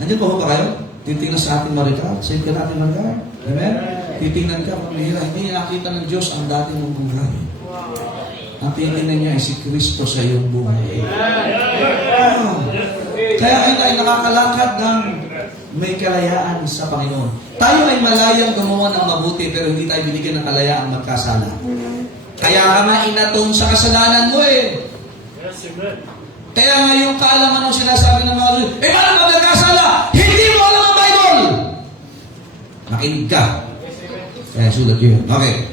Nandiyan po ba kayo? Titingnan sa ating marital. Save ka natin marital. Amen? Titingnan ka, pamihira. Hindi nakita ng Diyos ang dati mong buhay. Ang titingnan niya ay si Kristo sa iyong buhay. Wow. Kaya ay nakakalakad ng may kalayaan sa Panginoon. Tayo ay malayang gumawa ng mabuti pero hindi tayo binigyan ng kalayaan magkasala. Kaya ka nga inaton sa kasalanan mo eh. Yes, amen. Kaya nga yung kaalaman ng sinasabi ng mga Diyos, paano ka magkasala? Hindi mo alam ang Bible! Makinig ka. Kaya sulat yun. Okay.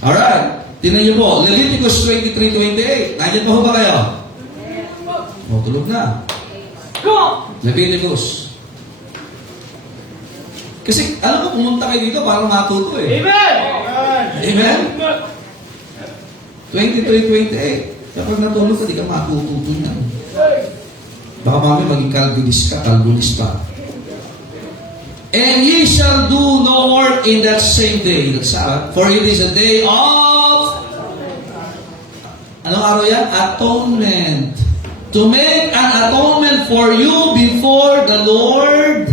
Alright. Tingnan niyo po, Leviticus 23:28. Nandiyan pa ho ba kayo? O, tulog na. Leviticus. Kasi, alam mo, pumunta kayo dito para matuto eh. Amen. Amen? 23:28. Kapag natulog ka, di ka matututo niyan. Baka mami maging kalbulis pa. And ye shall do no work in that same day, the Sabbath, for it is a day of... Anong araw yan? Atonement. To make an atonement for you before the Lord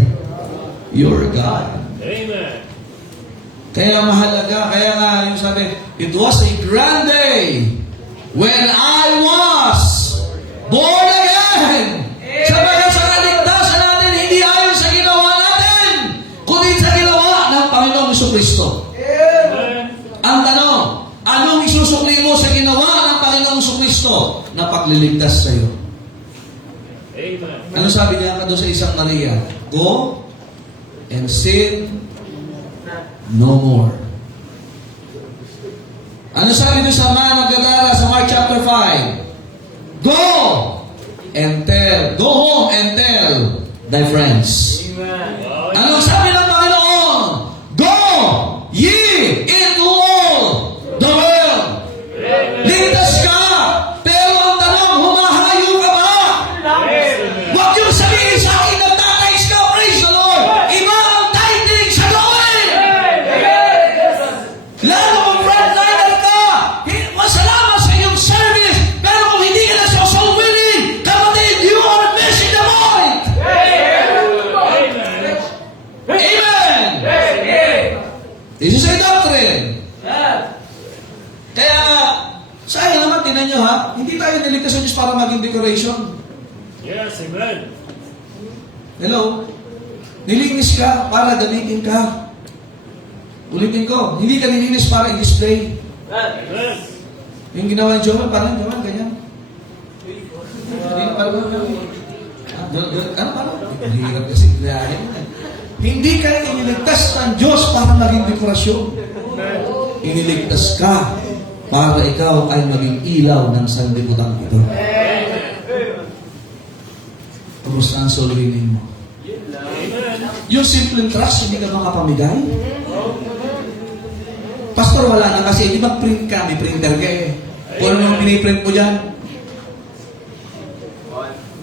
your God. Amen. Kaya mahalaga, kaya nga yung sabi, it was a grand day when I was born again. Sabagat sa kaligtasan natin, hindi ayon sa ginawa natin, kundi sa ginawa ng Panginoong Jesucristo. Amen. Ang tanong, anong isusukli mo sa ginawa ng Panginoong Jesucristo na pagliligtas sa iyo? Amen. Ano sabi niya doon sa isang Maria? Go and sin no more. Ano sabi doon sa man ng Gadara sa Mark chapter 5? Go and tell. Go home and tell thy friends. Wow. Ano sabi ng Panginoon? Go ye into all the world. Ligtas ka. Pero ang tanong, humahayo ka ba? Yes, amen. Huwag yung sabihin sa akin, nagtatais ka, praise the Lord. Iba ang tiling sa gawin. Lalo kung frontliner ka, masalamat sa iyong service. Pero kung hindi ka na so willing, kapatid, you are missing the point. Amen. Amen. This is a doctrine. Kaya, sayang naman, tinan nyo ha, hindi tayo niligtas sa Diyos para maging decoration. Yes, amen. Hello? Nilinis ka para gamitin ka. Ulitin ko, hindi ka nilinis para i-display. Amen. Yung ginawa ng Joel, parang Joel, ganyan. Hindi na parang ano parang? Mahirap kasi. Hindi ka iniligtas ng Diyos para maging dekorasyon. Iniligtas ka para ikaw ay maging ilaw ng sanlibutan ito. Kumusta ang sulinin mo? Yung simple trust, hindi ka makapamigay? Pastor, wala na kasi. Di ba print ka? May printer ka eh. Kung ano yung piniprint mo dyan?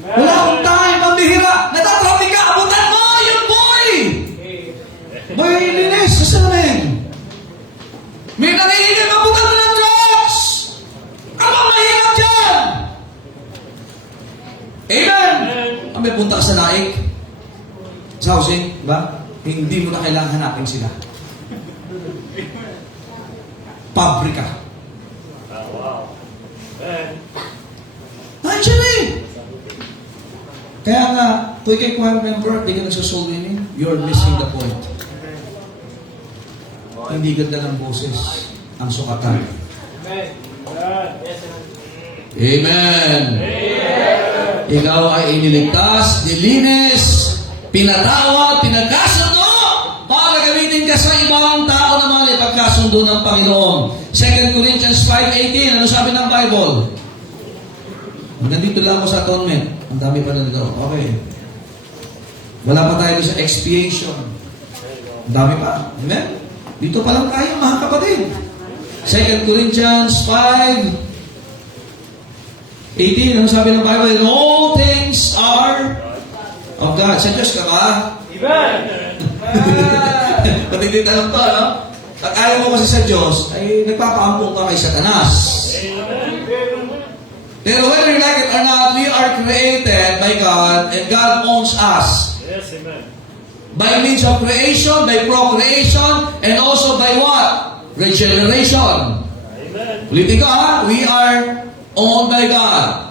Wala akong time, pambihira. Natatraffic ka, abutan mo yung boy! Boy, may punta ka sa laik, sa housing, ba? Hindi mo na kailangan hanapin sila. Pabrika. Wow. Amen. Nandiyan eh! Kaya nga, tuwing kay choir member, hindi ka nagsasoul winning, you're missing the point. Hindi ganda ng boses ang sukatan. Amen. Amen! Ikaw ay iniligtas, nilinis, pinatawad, pinagkasundo para gamitin ka sa ibang tao naman ipagkasundo ng Panginoon. 2 Corinthians 5:18, ano sabi ng Bible? Nandito lang ako sa atonement. Ang dami pa na dito. Okay. Wala pa tayo sa expiation. Ang dami pa. Amen? Dito pa lang tayo, mga kapatid. 2 Corinthians 5:18, ano sabi ng Bible? And all things are of God. Sa Diyos ka ba? Amen. Patindi tanong to, no? At ayaw mo kasi sa Diyos, ay nagpapaampong ka kay Satanas. Amen. Pero whether you like it or not, we are created by God and God owns us. Yes, amen. By means of creation, by procreation, and also by what? Regeneration. Amen. Ulitin ko ha, we are owned by God.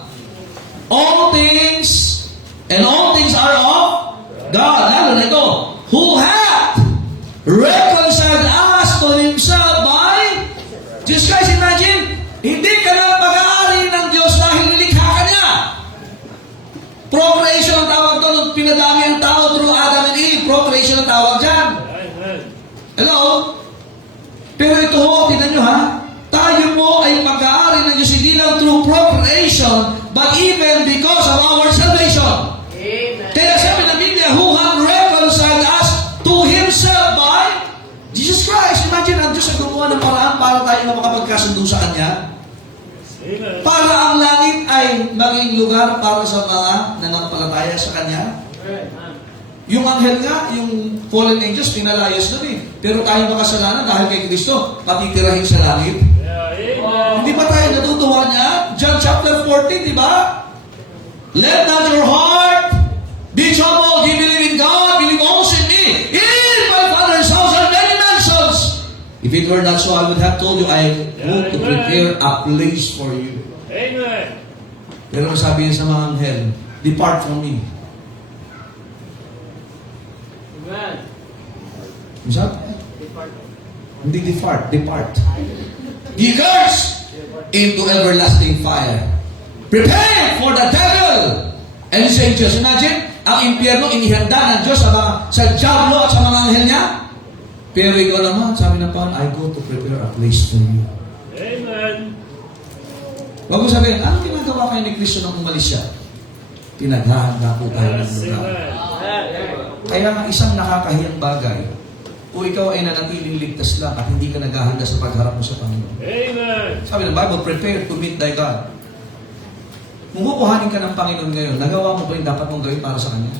All things, and all things are of God. Lalo na ito, who hath reconciled us to Himself by Jesus Christ. Imagine, hindi ka na pag-aari ng Diyos dahil nilikha ka niya. Procreation ang tawag to, nung pinadami ang tao through Adam and Eve. Procreation ang tawag dyan. Amen. Hello? Pero ito ho, tingnan nyo ha, tayo po ay pag-aari ng Diyos hindi lang through procreation, but even because of our salvation. Amen. Kaya sabi ng Biblia, who have reconciled us to Himself by Jesus Christ. Imagine, ang Diyos ay gumawa ng paraan para tayo na makapagkasundo sa Kanya. Amen. Para ang langit ay maging lugar para sa mga nanampalataya sa Kanya. Yung anghel nga, yung fallen angels, pinalayas nun eh. Pero tayo makasalanan dahil kay Kristo, patitirahin sa langit. Yeah, amen. Hindi ba tayo natutuwa niya? John chapter 14, di ba? Let not your heart be troubled. You believe in God, believe also in me. In my Father's house are many mansions. If it were not so, I would have told you, I go to prepare a place for you. Amen. Pero sabi niya sa mga anghel, depart from me. Amen. Sabi? Hindi depart, depart. Be cursed into everlasting fire. Prepare for the devil and his angels. Imagine, ang impyerno inihanda ng Diyos sa diablo at sa mga anghel niya. Pero ikaw naman, sabi ng Panginoon, I go to prepare a place for you. Amen. Huwag mo sabihin, ano ginagawa kayo ni Kristo nang umalis siya? Pinaghahanda po tayo ng Yes, lugar. amen. Kaya nga isang nakakahiyang bagay, kung ikaw ay nanatiling ligtas lang at hindi ka naghahanda sa pagharap mo sa Panginoon. Amen. Sabi ng Bible, prepare to meet thy God. Kung kukuhanin ka ng Panginoon ngayon, nagawa mo ba yung dapat mong gawin para sa Kanya?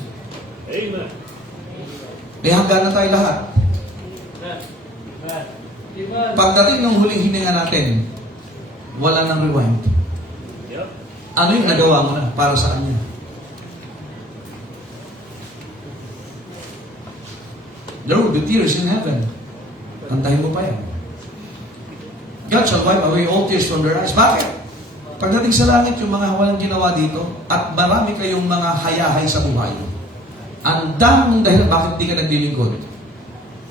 Amen. May hangganan tayo lahat. Pagdating ng huling hininga natin, wala nang rewind. Yep. Ano yung nagawa mo na para sa Kanya? There will be tears in heaven. Antayin mo pa yan. God shall wipe away all tears from their eyes. Bakit? Pagdating sa langit, yung mga walang ginawa dito, at marami kayong mga hayahay sa buhay. Ang daming dahilan bakit hindi ka naglilingkod.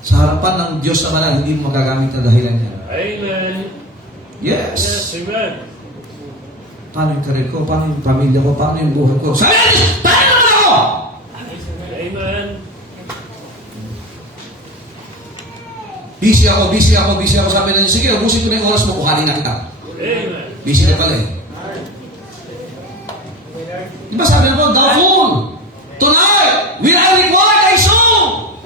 Sa harapan ng Diyos na manal, hindi mo magagamit na dahilan yan. Amen. Yes. Yes, amen. Paano yung karir ko? Paano yung pamilya ko? Paano yung buhay ko? Sabi natin, paano naman ako? Amen. Busy ako. Sabi na niya, sige, ubusin ko na yung oras mo, kuhanin na kita. Amen. Busy ka pala eh. Di ba sabi na po, thou fool, tonight, will I require thy soul?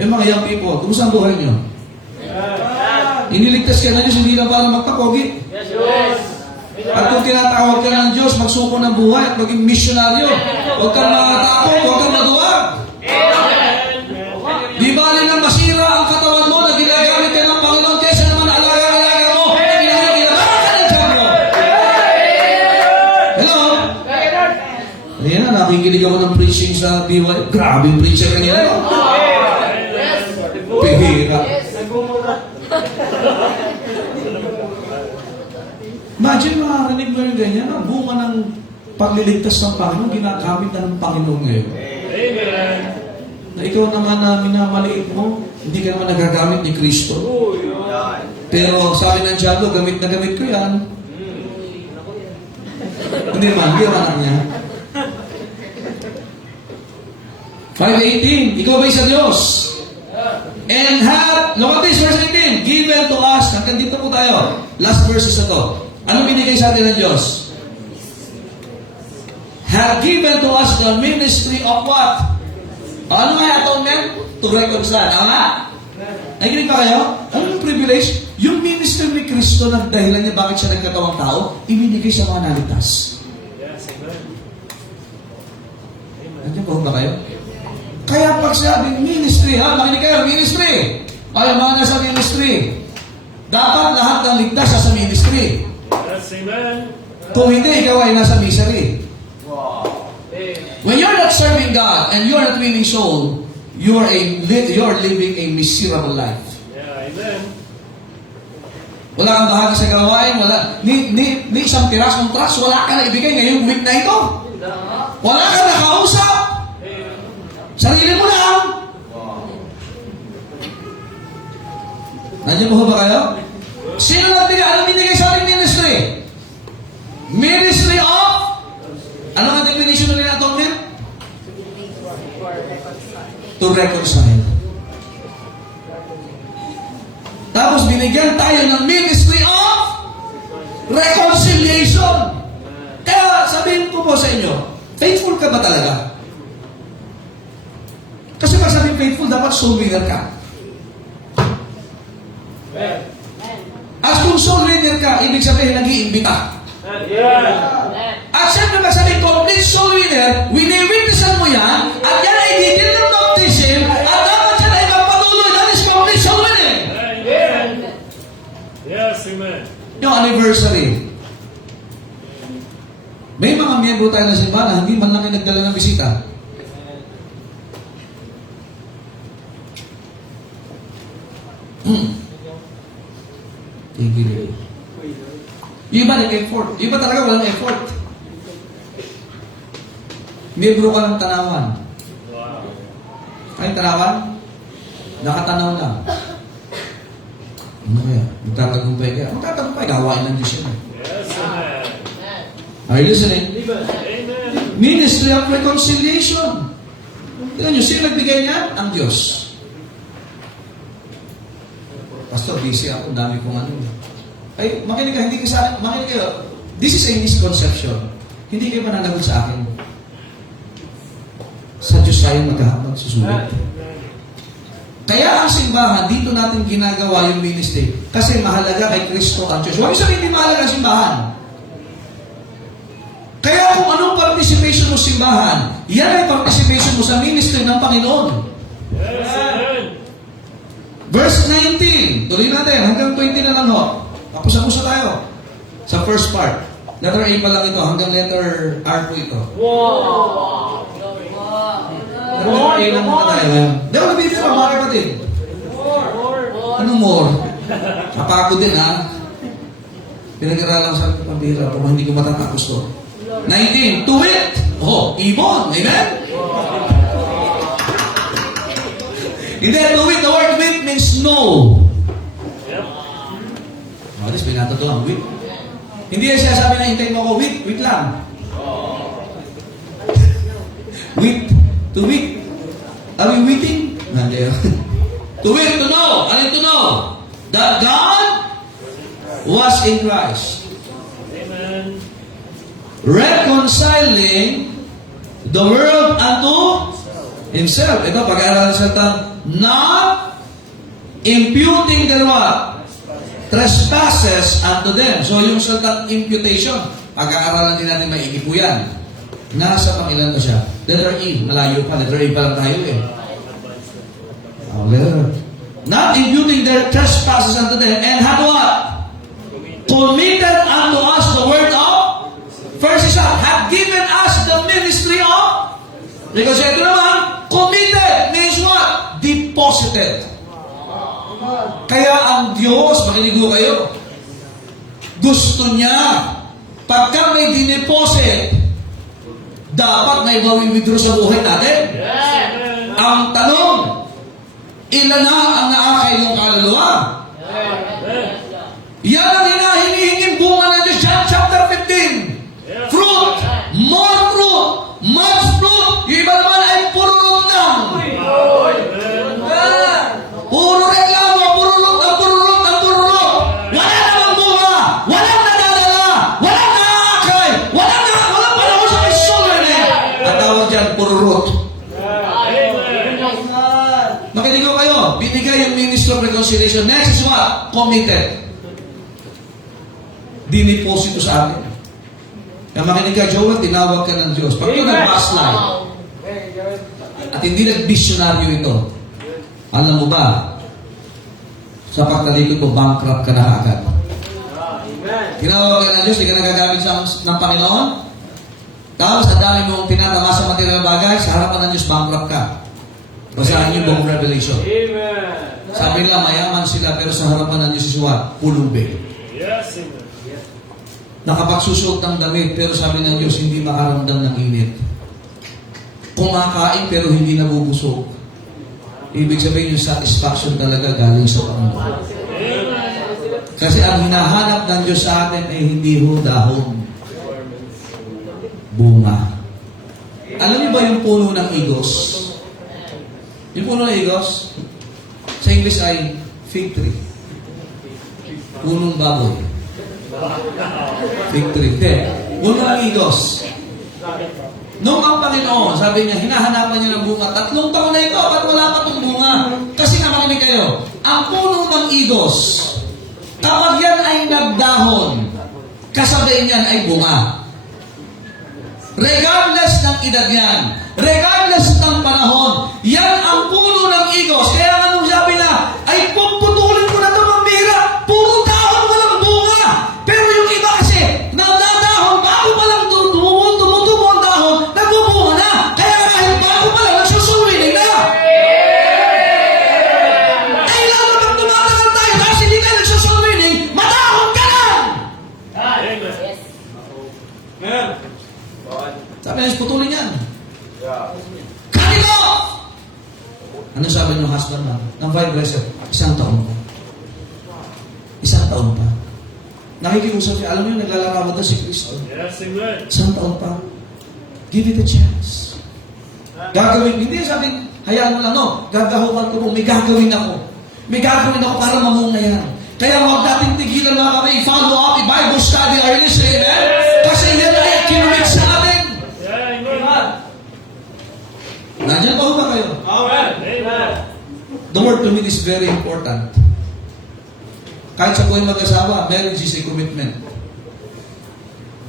Yung mga young people, kumusta ang buhay niyo? Iniligtas ka na Diyos, hindi lang para magpapogi. Yes, Lord. At kung tinatawag ka ng Diyos, magsuko ng buhay at maging misyonaryo. Huwag kang matakot, huwag kang maduwag. Di bali na masira ang katawan mo na ginagamit ka ng Panginoon kesa naman alaga-alaga mo na ginagamit ka ng diablo. Hello? preaching sa BY. Grabe yung preacher kanina. No? Yes. Pihira. Yes. Nagmumura. Imagine makakarinig mo yung ganyan. Ang bunga ng pagliligtas ng Panginoon, ginagamit na ng Panginoon ngayon. Amen. Na ikaw naman na minamaliit mo, hindi ka naman nagagamit ni Kristo. Pero sabi ng Diablo, gamit na gamit ko yan. Hindi man, hindi ang anak niya. 5:18, ikaw ba'y sa Diyos? And have, look at this, verse 18, given to us, hanggang dito po tayo, last verses na to. Ano binigay sa atin ng Diyos? Have given to us the ministry of what? Ano nga yung atonement? To reconcile. Ano nga? Nakikinig pa kayo? Ano yung privilege? Yung ministry ni Kristo na dahilan niya bakit siya nagkatawang tao, ibinigay sa mga naligtas. Yes, amen. Nandiyan pa ba kayo? Kaya pag sabing ministry, makinig kayo, ministry. Ay, mga nasa ministry. Dapat lahat ng ligtas sa ministry. Yes, amen. Kung hindi, ikaw ay nasa misery. Amen. When you're not serving God and you're not winning soul, you're living a miserable life. Yeah, amen. Wala kang bahagi sa gawain, wala, ni isang pirasong trust, wala ka na ibigay ngayong week na ito. Wala ka na kausap. Sarili mo lang. Nandiyan mo ba kayo? Sino nagbigay? Anong binigay sa ating ministry? Ministry of? Ano ang definition ng atonement? To reconcile. Tapos binigyan tayo ng ministry of reconciliation. Kaya sabihin ko po sa inyo, faithful ka ba talaga? Kasi pag sabihin faithful, dapat soul winner ka. Amen. At kung soul winner ka, ibig sabihin nag-iimbita. Yeah. At siyempre pag sabihin complete soul winner, wini-witnessan mo yan, at yan ay didil ng baptism, at dapat siya ay magpatuloy. That is complete soul winning. Amen. Yes, amen. Yung anniversary. May mga miyembro tayo na simbahan na hindi man lang kayo nagdala ng bisita. Thank you, Lord. Yung iba nag-effort. Yung iba talaga walang effort. Miyembro ka ng tanawan. Wow. Ay, tanawan? Nakatanaw lang. Ano kaya? Magtatagumpay kaya? Magtatagumpay. Gawain ng Diyos yun. Yes, amen. Are you listening? Amen. Ministry of Reconciliation. Tignan nyo, sino nagbigay niya? Ang Diyos. Pastor, busy ako. Dami kong ano. Ay, makinig ka, hindi ka sa akin. Makinig kayo. This is a misconception. Hindi kayo mananagot sa akin. Sa Diyos tayo maghahabag susulit. Kaya ang simbahan, dito natin ginagawa yung ministry. Kasi mahalaga kay Kristo ang Diyos. Huwag sabihin hindi mahalaga ang simbahan. Kaya kung anong participation mo sa simbahan, yan ay participation mo sa ministry ng Panginoon. Yes, amen. Verse 19. Tuloy natin. Hanggang 20 na lang ho. Tapos-apusa tayo. Sa first part. Letter A pa lang ito. Hanggang letter R po ito. Wow. Letter A lang muna tayo. Hindi ako nabibira, mga kapatid. Anong more? Kapagod din, ha? Pinag-aralan sa pambira kung hindi ko matatapos to. 19. To wit. Oh, ibon. Amen? Hindi, to wit. The word wit means know. Yep. At least may natutuwa ang wit. Hindi yan siya sabi na hintayin mo ko, wit. Wit lang. Wit. To wit. Are we witting? Nandiyo. To wit, to know. Ano yung to know? That God was in Christ. Amen. Reconciling the world unto Himself. Ito, pag-aaralan sa not imputing their what? Trespasses unto them. So, yung salitang imputation, pag-aaralan din natin maigi po yan. Nasa pangilan to siya. Letter E, malayo pa. Letter A pa lang tayo eh. Oh, letter. Not imputing their trespasses unto them, and had what? Committed unto us the word of, first is that, have given us the ministry of Because ito naman, committed means what? Deposited. Kaya ang Diyos, makinig ko kayo, gusto niya, pagka may dineposit, dapat may mawi-withdraw sa buhay natin. Amen. Ang tanong, ilan na ang naakay ng kaluluwa? Yan ang hinahinging bunga ng Diyos. John chapter 15. Fruit, more fruit, much fruit. Yung iba naman ay puro lot lang. Puro reklamo, puro lot, ang puro lot, ang puro lot. Wala namang bunga, walang nadadala, walang naakay, walang panahon sa isolin eh. Ang tawag dyan, puro lot. Makinig ko kayo, binigay yung Ministry of Reconciliation. Next is what? Committed. Diniposito sa atin. Kaya makinig ka, Joel, tinawag ka ng Diyos. Pag ito nag-backslide, at hindi nag-visionaryo ito, alam mo ba, sa pagtalikod mo, bankrupt ka na agad. Tinawag ka ng Diyos, di ka nagagamit ng Panginoon. Tapos, ang dami mong tinatama sa material na bagay, sa harapan ng Diyos, bankrupt ka. Basahin niyo buong Revelation. Sabi nila, mayaman sila, pero sa harapan ng Diyos is what? Pulubi. Yes, amen. Nakapagsusuot ng damit, pero sabi ng Diyos, hindi makaramdam ng init. Kumakain, pero hindi nabubusog. Ibig sabihin yung satisfaction talaga galing sa Panginoon. Kasi ang hinahanap ng Diyos sa atin ay hindi ho dahon, bunga. Alam niyo ba yung puno ng igos? Yung puno ng igos, sa English ay fig tree. Punong baboy. Fig tree. Puno ng igos. Nung ang Panginoon, sabi niya, hinahanapan niya ng bunga. 3 taon na ito, ba't wala pa itong bunga? Kasi nga makinig kayo, ang puno ng igos, kapag yan ay nagdahon, kasabay niyan ay bunga. Regardless ng edad yan, regardless ng panahon, yan ang puno ng igos. Kaya nga nung sabi na, ay puputulin ko na ito mambira, puro dahon walang bunga. Pero yung iba kasi, nadadahon, bago pa lang tumutubo ang dahon, nagbubunga na. Kaya kahit bago pa lang, nagsusulwinig na. Ay lalo pag tumatagal tayo, kasi hindi ka nagsusulwinig, madahon ka na. Amen. Sabi niya, putulin yan. Kanino! Ano sabi ng husband na? Ng vice versa, 1 taon pa. 1 taon pa. Nakikiusap siya, alam mo yun, naglalarawan doon si Kristo. Yes, amen. 1 taon pa. Give it a chance. Gagawin, hindi sabi, hayaan mo lang, no? Gagahukan ko mo, may gagawin ako. May gagawin ako para mamunga yan. Kaya huwag natin tigilan mga kami, i-follow up, i-Bible study, our listening, amen? Kasi yan ay kinumit sa atin. Yeah, amen. Nandiyan pa ba kayo? Amen. The word to me is very important. Kahit sa buhay mag-asawa, marriage is a commitment.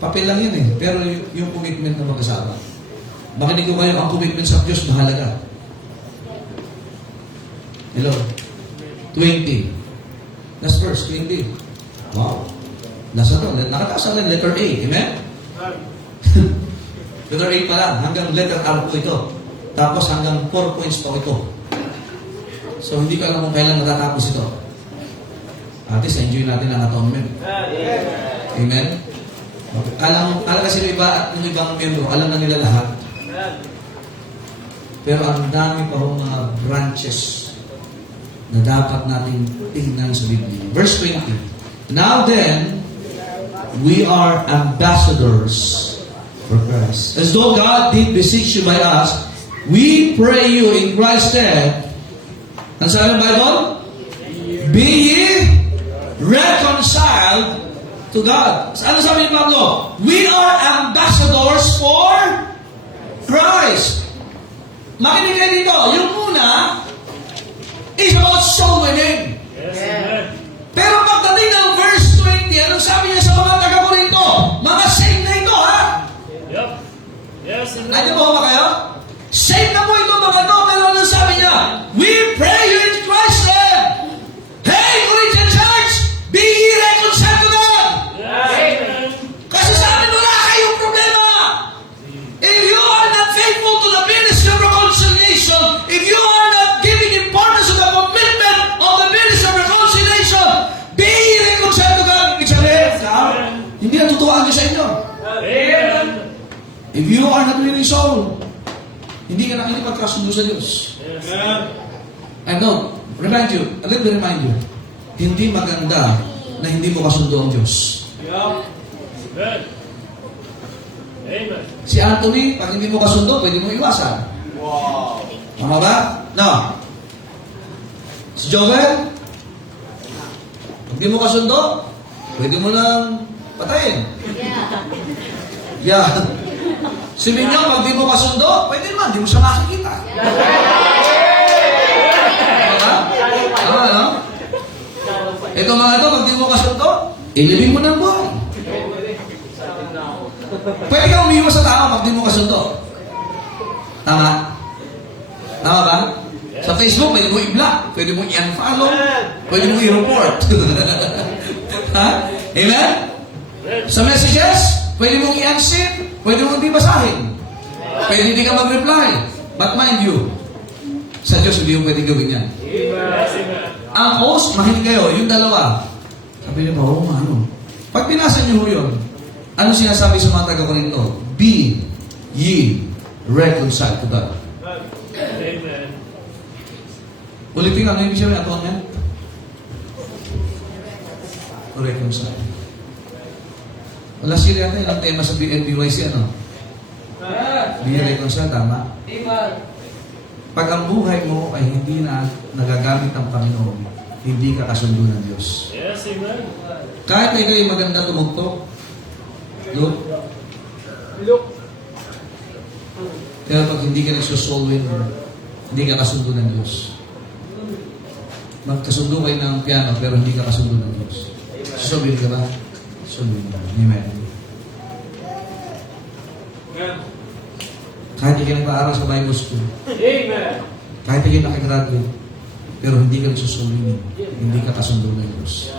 Papel lang yun eh, pero yung commitment na mag-asawa. Makinig ko kayo, ang commitment sa Diyos, mahalaga. Hello? 20. Last verse, 20. Wow. Nasa to, nakataas na letter A. Amen? Letter A pa lang, hanggang letter R po ito. Tapos hanggang 4 points po ito. So hindi ko alam kung kailan natatapos ito. At least enjoy natin ang atonement. Amen? Okay. Alam kasi yung iba at yung ibang membro, alam na nila lahat. Pero ang dami pa hong mga branches na dapat natin tingnan sa Biblia. Verse 20. Now then, we are ambassadors for Christ. As though God did beseech you by us, we pray you in Christ's stead. Ang sabi ng Bible? Be ye reconciled to God. Ano sabi ni Pablo? We are ambassadors for Christ. Makinig kayo dito. Yung una is about soul winning. Yes, amen. Pero pagdating ng verse 20, anong sabi niya sa mga taga-Korinto? Mga saved na ito, ha? Yep. Yes, amen. Nandiyan mo ba kayo? Saved na po ito mga ito. Pero anong sabi niya? We pray you in Christ's name. Hey, Corinthian Church! Be ye reconciled to God! Yes, amen. Kasi sa amin wala kayong problema. If you are not faithful to the ministry matutuwa ang Diyos sa inyo. Amen. If you are not winning soul, hindi ka nakikipagkasundo sa Diyos. Yes. And no, let me remind you, hindi maganda na hindi mo kasundo ang Diyos. Amen. Amen. Si Anthony, pag hindi mo kasundo, pwede mo iwasan. Wow. Tama ba? No. Si Joel, pag hindi mo kasundo, pwede mo lang patayin. Yeah. Si Minyong, pag di mo kasundo, pwede naman, di mo siya makikita. Tama? Tama, no? Ito mga ito, pag di mo kasundo, ilibing mo ng buhay. Pwede ka umiwas sa tao pag di mo kasundo. Tama? Tama ba? Sa Facebook, pwede mo i-block, pwede mo i-unfollow, pwede mo i-report. Ha? Amen? Sa messages, pwede mong i-unsend, pwede mong di basahin. Pwede hindi ka mag-reply. But mind you, sa Diyos hindi yung pwede gawin yan. Yes, amen. Ang host, mahinig kayo, yung dalawa. Sabi niya, oo nga, ano? Pag binasa niyo yun, ano sinasabi sa mga taga-Korinto? Be ye reconciled to God. Amen. Ulitin nga, ano yung ibig sabihin? Atonement? To reconcile. Wala sila yata ilang tema sa BNBYC, ano? Be ye reconciled, tama? Pag ang buhay mo ay hindi na nagagamit ng Panginoon, hindi ka kasundo ng Diyos. Yes, amen. Kahit na ikaw ay maganda tumugtok, look, pero pag hindi ka nagsosoul win, hindi ka kasundo ng Diyos. Magkasundo kayo ng piano, pero hindi ka kasundo ng Diyos. Soul win ka ba? Soul win ka. Amen. Kahit hindi ka nag-aaral sa Bible School, Amen. kahit hindi ka nakagraduate, pero hindi ka nagsosoul win, hindi ka kasundo ng Diyos.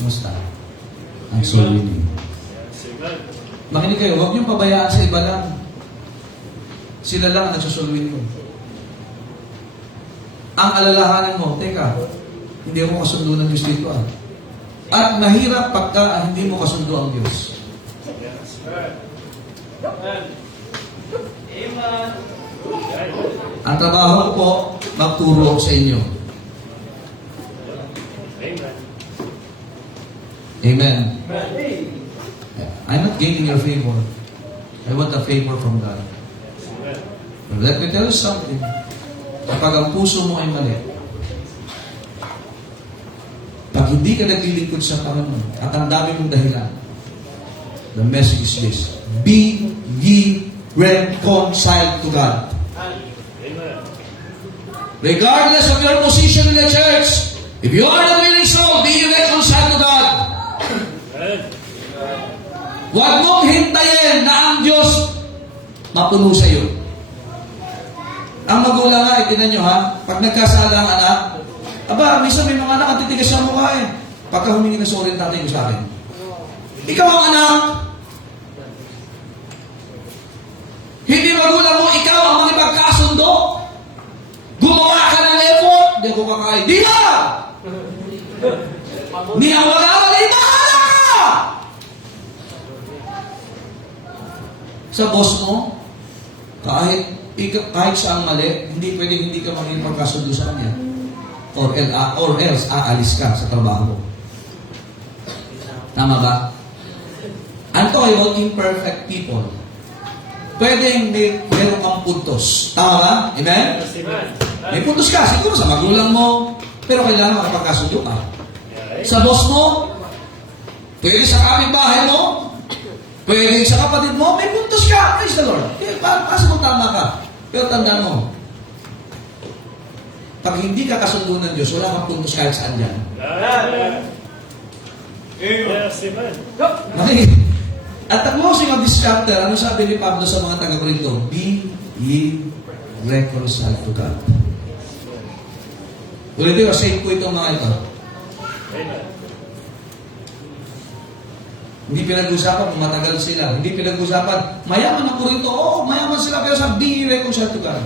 Kumusta? Ang soul winning. Yes, amen. Makinig kayo, huwag niyong pabayaan sa iba lang. Sila lang ang nagsusulwin mo. Ang alalahanan mo, teka, hindi ako kasundo ng Diyos dito ah. At mahirap pagka hindi mo kasundo ang Diyos. Yes. Amen. Ang trabaho ko po, magturo sa inyo. Amen. Amen. I'm not gaining your favor. I want a favor from God. Yes, amen. But let me tell you something. Kapag ang puso mo ay mali, pag hindi ka naglilingkod sa Panginoon at ang dami mong dahilan, the message is this: be ye reconciled to God. Amen. Regardless of your position in the church, if you are not winning soul, be ye reconciled to God. Amen. Huwag mong hintayin na ang Diyos mapuno sa iyo. Ang magulang nga, itinan nyo ha, pag nagkasala ang anak, aba, minsan may mga anak ang titigas sa mukha eh. Pagka humingi na sorry ang tatay ko sa akin. Ikaw ang anak. Hindi magulang mo, ikaw ang makipagkasundo. Gumawa ka ng effort. Hindi ako kakain. Di ba? Ni ang mag-aaral, di ba? Sa boss mo, kahit siya ang mali, hindi pwedeng hindi ka maging magkasundo sa kanya. Or else, aalis ka sa trabaho mo. Tama ba? I'm talking about imperfect people. Pwedeng meron kang puntos. Tama ba? Amen? Yes, amen. May puntos ka, siguro sa magulang mo, pero kailangan makapagkasundo ka. Yeah, Sa boss mo, pwede sa kapitbahay mo, pwede sa kapatid mo, may puntos ka. Praise the Lord. Kasi kung tama ka. Pero tandaan mo, pag hindi ka kasundo ng Diyos, wala kang puntos kahit saan dyan. Amen. Yes, amen. Okay. At the closing of this chapter, ano sabi ni Pablo sa mga taga-Korinto? Be ye reconciled to God. Ulitin ko, same po itong mga ito. Amen. Hindi pinag-usapan kung matagal sila. Hindi pinag-usapan, mayaman ang Korinto. Oo, mayaman sila, pero sabi, be ye reconciled to God.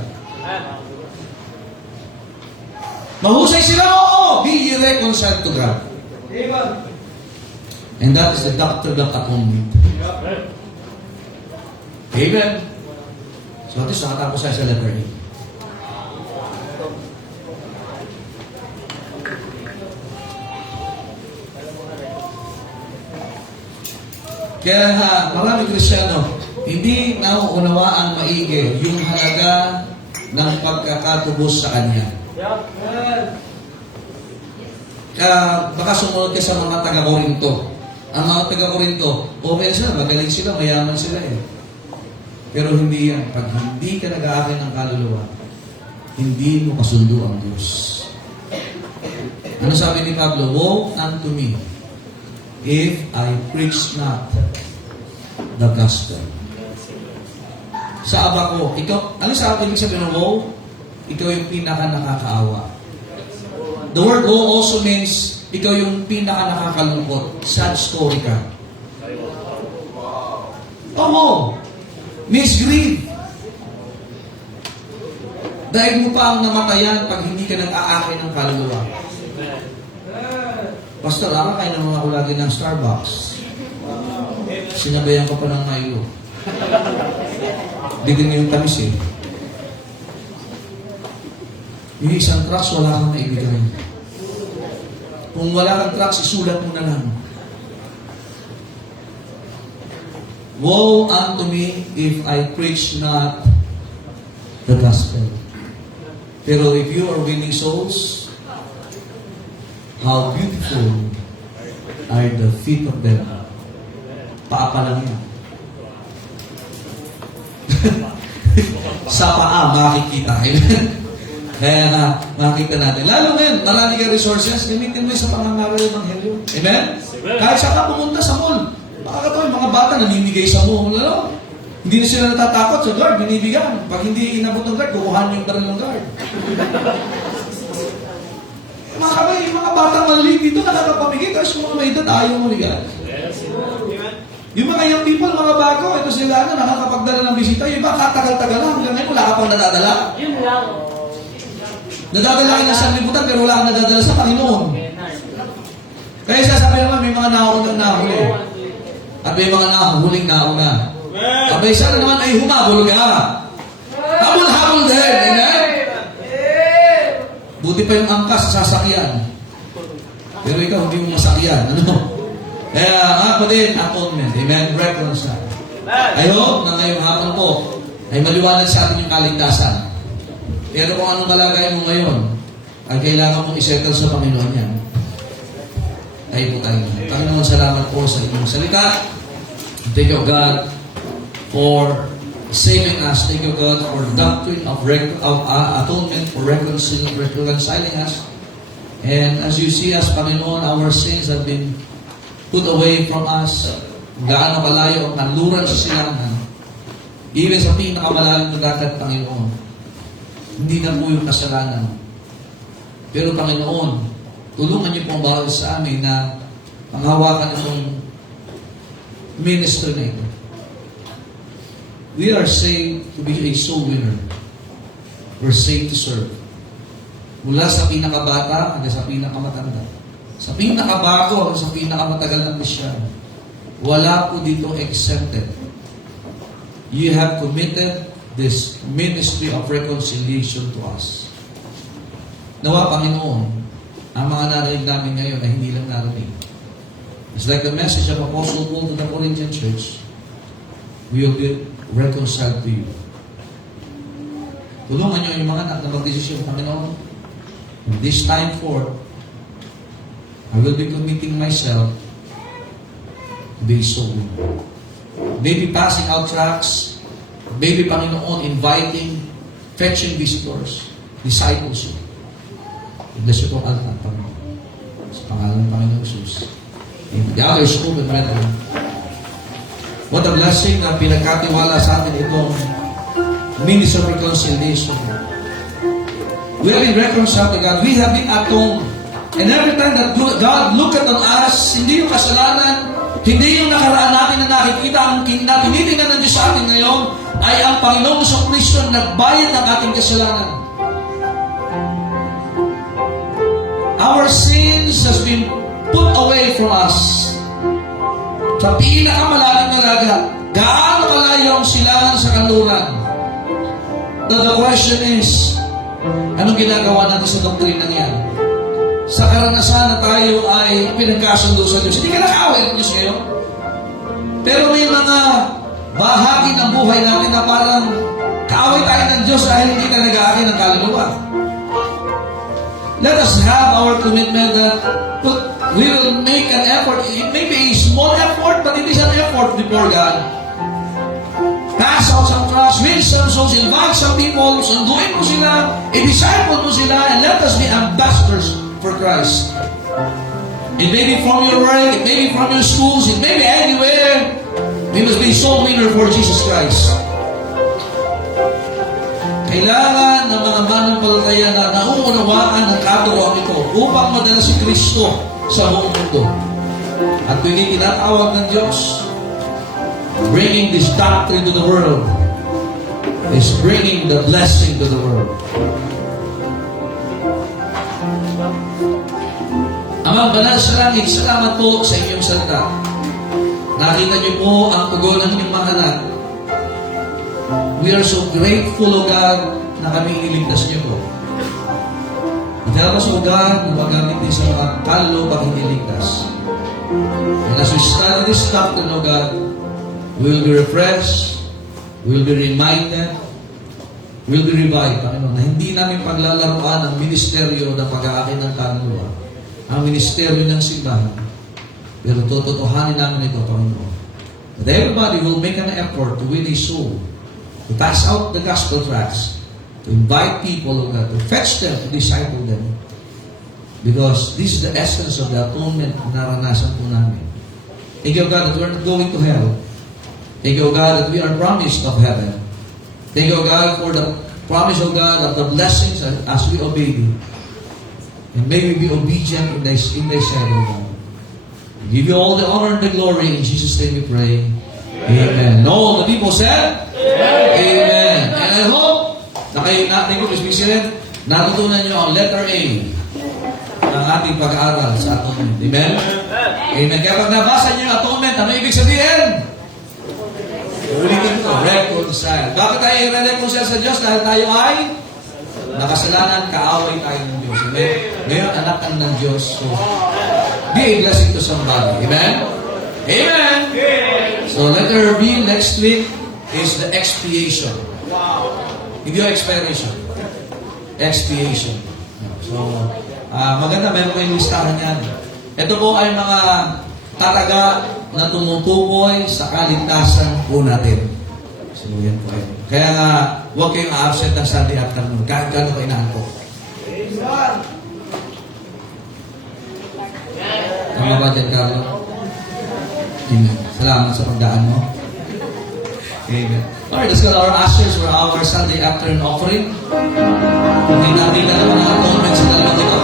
Mahusay sila, oo, be ye reconciled to God. And that is the doctrine of atonement. Amen. Amen. So at least nakatapos tayo sa letter A. Kaya marami Kristiyano, hindi nauunawaan maigi yung halaga ng pagkakatubos sa Kanya. Kaya baka sumunod ka sa mga taga-Korinto. Ang mga taga-Korinto, okay sila, magaling sila, mayaman sila eh. Pero hindi yan. Pag hindi ka nag-aakin ng kaluluwa, hindi mo kasundo ang Diyos. Ano sabi ni Pablo? Woe unto me if I preach not the gospel. Sa aba ko, ikaw, ano sa ibig sabihin ng woe? Ikaw yung pinaka nakakaawa. The word woe also means ikaw yung pinaka nakakalungkot. Sad story ka. Oh, woe! Means grieve. Dahil mo pa ang namatayan pag hindi ka nag-aakin ng kaluluwa. Pastor, kaya naman ako lagi ng Starbucks. Sinabayan ko pa ng Milo. Bigyan niyo yung tamis eh. Yung isang tracks, wala kang naibigay. Kung wala kang tracks, isulat mo na lang. Woe unto me if I preach not the gospel. Pero if you are winning souls, how beautiful are the feet of them. Paa pa lang yan. Sa paa, makikita. Kaya nga, makikita natin. Lalo ngayon, marami ka resources, gamitin mo sa pangangaral ng Ebanghelyo. Amen? Kahit saan ka pumunta sa mall, baka yung mga bata namimigay sa mall. Ano? Hindi na sila natatakot sa guard, binibigyan. Pag hindi inabot ng guard, kukuhan yung baril ng guard. Mga kabay, mga batang maliliit dito, nakakapamigay, tapos yung mga may edad, ayaw mo ligan. Yung mga young people, mga bago, ito sila, nakakapagdala ng bisita, yung iba katagal-tagal lang, hanggang ngayon, wala ka pang nadadala. Yun lang. Nadadala ka ng sanlibutan, pero wala kang nadadala sa Panginoon. Kaya sasabi naman, may mga naunang nahuli. At may mga nahuling nauna. Abay, sana naman ay humabol ka. Habol-habol din, amen? Buti pa yung angkas sa sasakyan. Pero ikaw, hindi mo masakyan. Ano? Kaya, ako din, atonement. Amen? Reconcile. I hope na ngayong hapon po ay maliwanag sa atin yung kaligtasan. Pero kung anong kalagayan mo ngayon, ay kailangan mong isettle sa Panginoon yan. Ay po tayo. Panginoon, salamat po sa inyong salita. Thank you, God, for saving us. Thank you, God, for the doctrine of atonement, for reconciling us. And as you see us, Panginoon, our sins have been put away from us. Gaano kalayo ang kanluran sa silangan. Even sa pinakamalalim na dagat, Panginoon. Hindi na po yung kasalanan. Pero Panginoon, tulungan niyo pong bawat sa amin na panghawakan itong ministry na ito. We are saved to be a soul winner. We're saved to serve. Mula sa pinakabata hanggang sa pinakamatanda. Sa pinakabago hanggang sa pinakamatagal na Kristiyan. Wala po dito exempted. You have committed this ministry of reconciliation to us. Nawa, Panginoon, ang mga narinig namin ngayon ay hindi lang narinig. It's like the message of Apostle Paul to the Corinthian church. We will be reconciled to you. Tulungan niyo yung mga anak na mag-desisyon, Panginoon. From this time forth, I will be committing myself to be soul. Maybe passing out tracts, maybe, Panginoon, inviting, fetching visitors, discipleship. Bless you itong altar, Panginoon. Sa pangalan ng Panginoon Jesus. The others school and brethren. What a blessing na pinagkatiwala sa atin itong ministry of reconciliation. We have been reconciled to God. We have been atoned. And every time that God looked at us, hindi yung kasalanan, hindi yung nakaraan natin na nakikita, ang tinitingnan ng Diyos sa atin ngayon, ay ang Panginoon sa Kristo na nagbayad ng ating kasalanan. Our sins has been put away from us. Sa pinakamalalim na dagat, gaano kalayo ang silangan sa kanluran? The question is, anong ginagawa natin sa doktrinang yan? Sa karanasan na tayo ay pinagkasundo sa Diyos. Hindi ka nakaaway ng Diyos ngayon. Pero may mga bahagi ng buhay natin na parang kaaway tayo ng Diyos dahil hindi ka nag-aaki ng kaluluwa. Let us have our commitment that we will make an effort. It may be a small effort, but it is an effort before God. Pass out some trust, win some souls, invite some people, sunduin mo sila, i-disciple mo sila, and let us be ambassadors for Christ. It may be from your work, it may be from your schools, it may be anywhere. We must be soul winner for Jesus Christ. Kailangan ng mga manampalataya na nauunawaan ang katuroan ito upang madala si Kristo sa buong mundo. At kung hindi tinatawag ng Diyos, bringing this doctrine to the world is bringing the blessing to the world. Amang banal sa langit, salamat po sa inyong salita. Nakita niyo po ang tugon ng inyong mga anak. We are so grateful, O God, na kami iniligtas niyo po. At help us, O God, na magamit din sa mga kalupang iniligtas. And as we study this doctrine, O God, we will be refreshed, we will be reminded, we will be revived, Panginoon, na hindi namin paglalaroan ang ministeryo ng pag-aakin ng kaluluwa, ang ministeryo ng simbahan. Pero tototohanin namin ito, Panginoon. That everybody will make an effort to win a soul, to pass out the gospel tracts, to invite people, O God, to fetch them, to disciple them. Because this is the essence of the atonement na naranasan po namin. Thank you, God, that we are not going to hell. Thank you, God, that we are promised of heaven. Thank you, God, for the promise of God of the blessings as we obey you. And may we be obedient in thy sight, O God. We give you all the honor and the glory. In Jesus' name we pray. Amen. And all the people said? Amen. And I hope na kayo natin ko, natutunan nyo ang letter A ng ating pag-aaral sa atonement. Amen? Amen. Kaya pag nabasa nyo yung atonement, ano ibig sabihin? Ulitin ko, reconcile. Bakit tayo i-reconcile sa Diyos? Dahil tayo ay nakasalanan, kaaway tayo ng Diyos. Amen? Ngayon, anak ka ng Diyos. So, be a blessing to somebody. Amen? Amen! So, letter B next week is the expiation. Hindi yung expiration. Expiation. So, maganda, meron ko yung listahan yan. Ito po ay mga tataga na tumutukoy sa kaligtasan po natin. So, yan po yun. Kaya nga, huwag kayong absent ng Sunday afternoon. Kahit gano'n ko inaantok. Tama ba dyan, Carlo? Amen. Salamat sa pagdaan mo. Amen. Alright, let's go to our ushers for our Sunday afternoon offering. Hindi natin na naman ang atonement sa dalawang ito.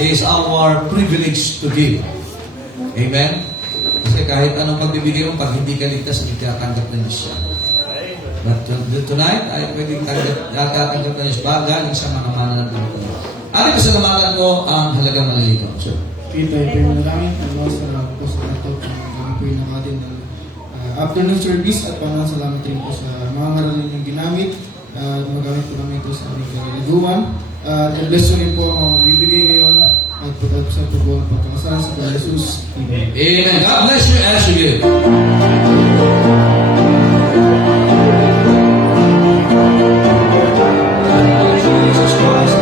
Is our privilege to give. Amen? Kasi kahit anong pagbibigay mo, pag hindi ka ligtas, hindi ka tanggap ng Diyos yan. But tonight, ay pwedeng tatanggap ng Diyos ba galing sa mga mananampalataya. Aling pasalamatan ko ang halagang manalikaw. Sir. Kita yung manalangin, Allah sa po sa ato, ang po yung atin afternoon service at salamat rin po sa mga ngaralin yung ginamit at magamit po namin ito sa aming kalagawan. At bless rin po ang bibigay ngayon at sa pagbuwan pagkakasalan sa Panginoon Jesus. Amen. Amen. God bless you as you give. Jesus Christ.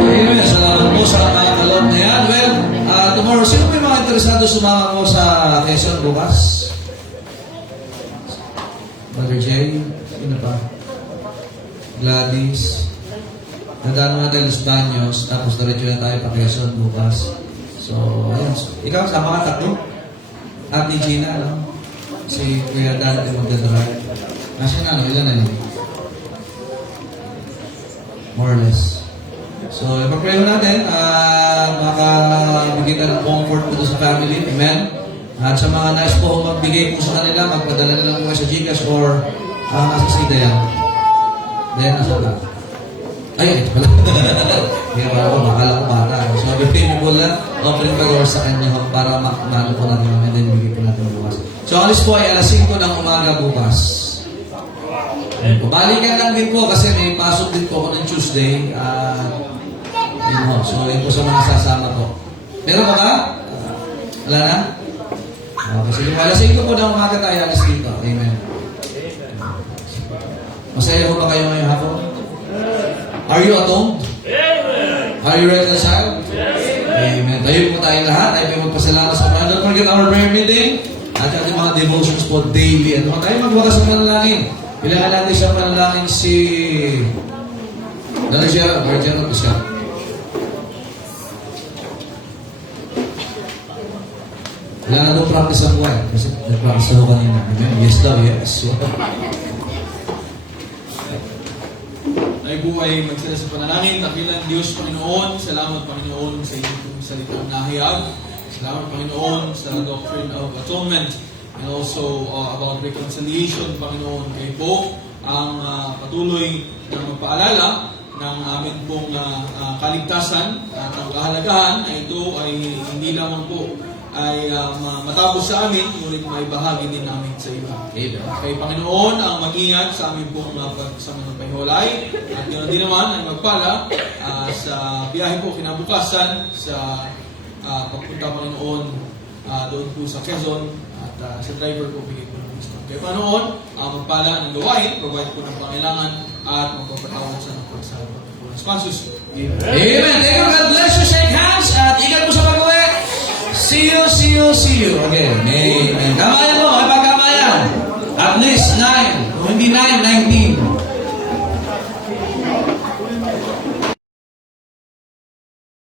Amen. Salamat po sa nakakalot na yan. Well, tomorrow, sino may mga interesado sumama mo sa Quezon bukas? Brother Jay? Sino pa? Gladys? Nadaan natin Los Baños, tapos diretso na tayo pa Quezon bukas. So, ayun. Ikaw, sama ka tatlo? Ate Gina, no? Si Kuya Dan ay magdadrive. Nasaan na, no? Ilan na yun? More or less. So, ipag-pray mo natin, makabigay ka ng comfort po sa family. Amen? At sa mga nais po magbigay po sa kanila, magpadala na lang po sa Gcash or asasida yan. Then, nasa ka? Ay, ito pala. Kaya para ako, makala ko bata. So, bigay mo lang, offering pa doors sa kanya para makano po natin and then bigay po natin bukas. So, alis po ay alas 5 ng umaga bukas. Balikan lang din po kasi may pasok din po ako ng Tuesday. Yun ho. So, yun po sa mga sasama po. Meron pa ka? Wala na? Okay, sige. Alas 5 po ng umaga tayo alas dito. Amen. Masaya po ba kayo ngayong hapon? Are you atoned? Amen. Are you reconciled? Amen. Tayo po tayong lahat. Tayo po magpasalamat sa Panginoon. Don't forget our prayer meeting. At ating mga devotions po daily. At tayo magwakas ng panalangin. Kailangan natin siyang panalangin si Brother Gerald Pisca. Kailangan daw practice ang buhay. Kasi nag-practice ako kanina. Amen. Yes daw, yes. Tayo po ay magsala sa panalangin. Dakilang Diyos, Panginoon. Salamat, Panginoon, sa inyong salitang nahayag. Salamat, Panginoon, sa doctrine of atonement and also about reconciliation, Panginoon. Kayo po ang patuloy na magpaalala ng amin pong kaligtasan at ang kahalagahan na ito ay hindi lamang po ay matapos sa amin, ngunit may bahagi din namin sa iba. Kay Panginoon ang mag-ingat sa amin pong pagsama ng pahiwalay at yun din naman ang magpala sa biyahe po kinabukasan sa pagpunta Panginoon doon po sa Quezon at sa driver po bigay po ng wisdom. Kay Panginoon ang magpala ng gawain, provide po ng pangailangan at magpapatawag sa nagpagsabi po ng sponsors. Amen. Thank you. God bless you. Shake hands at ingat po sa pag-uwi. See you again. Amen. Kamayan mo, may pagkamayan. At least 9. Kung hindi 9, 19.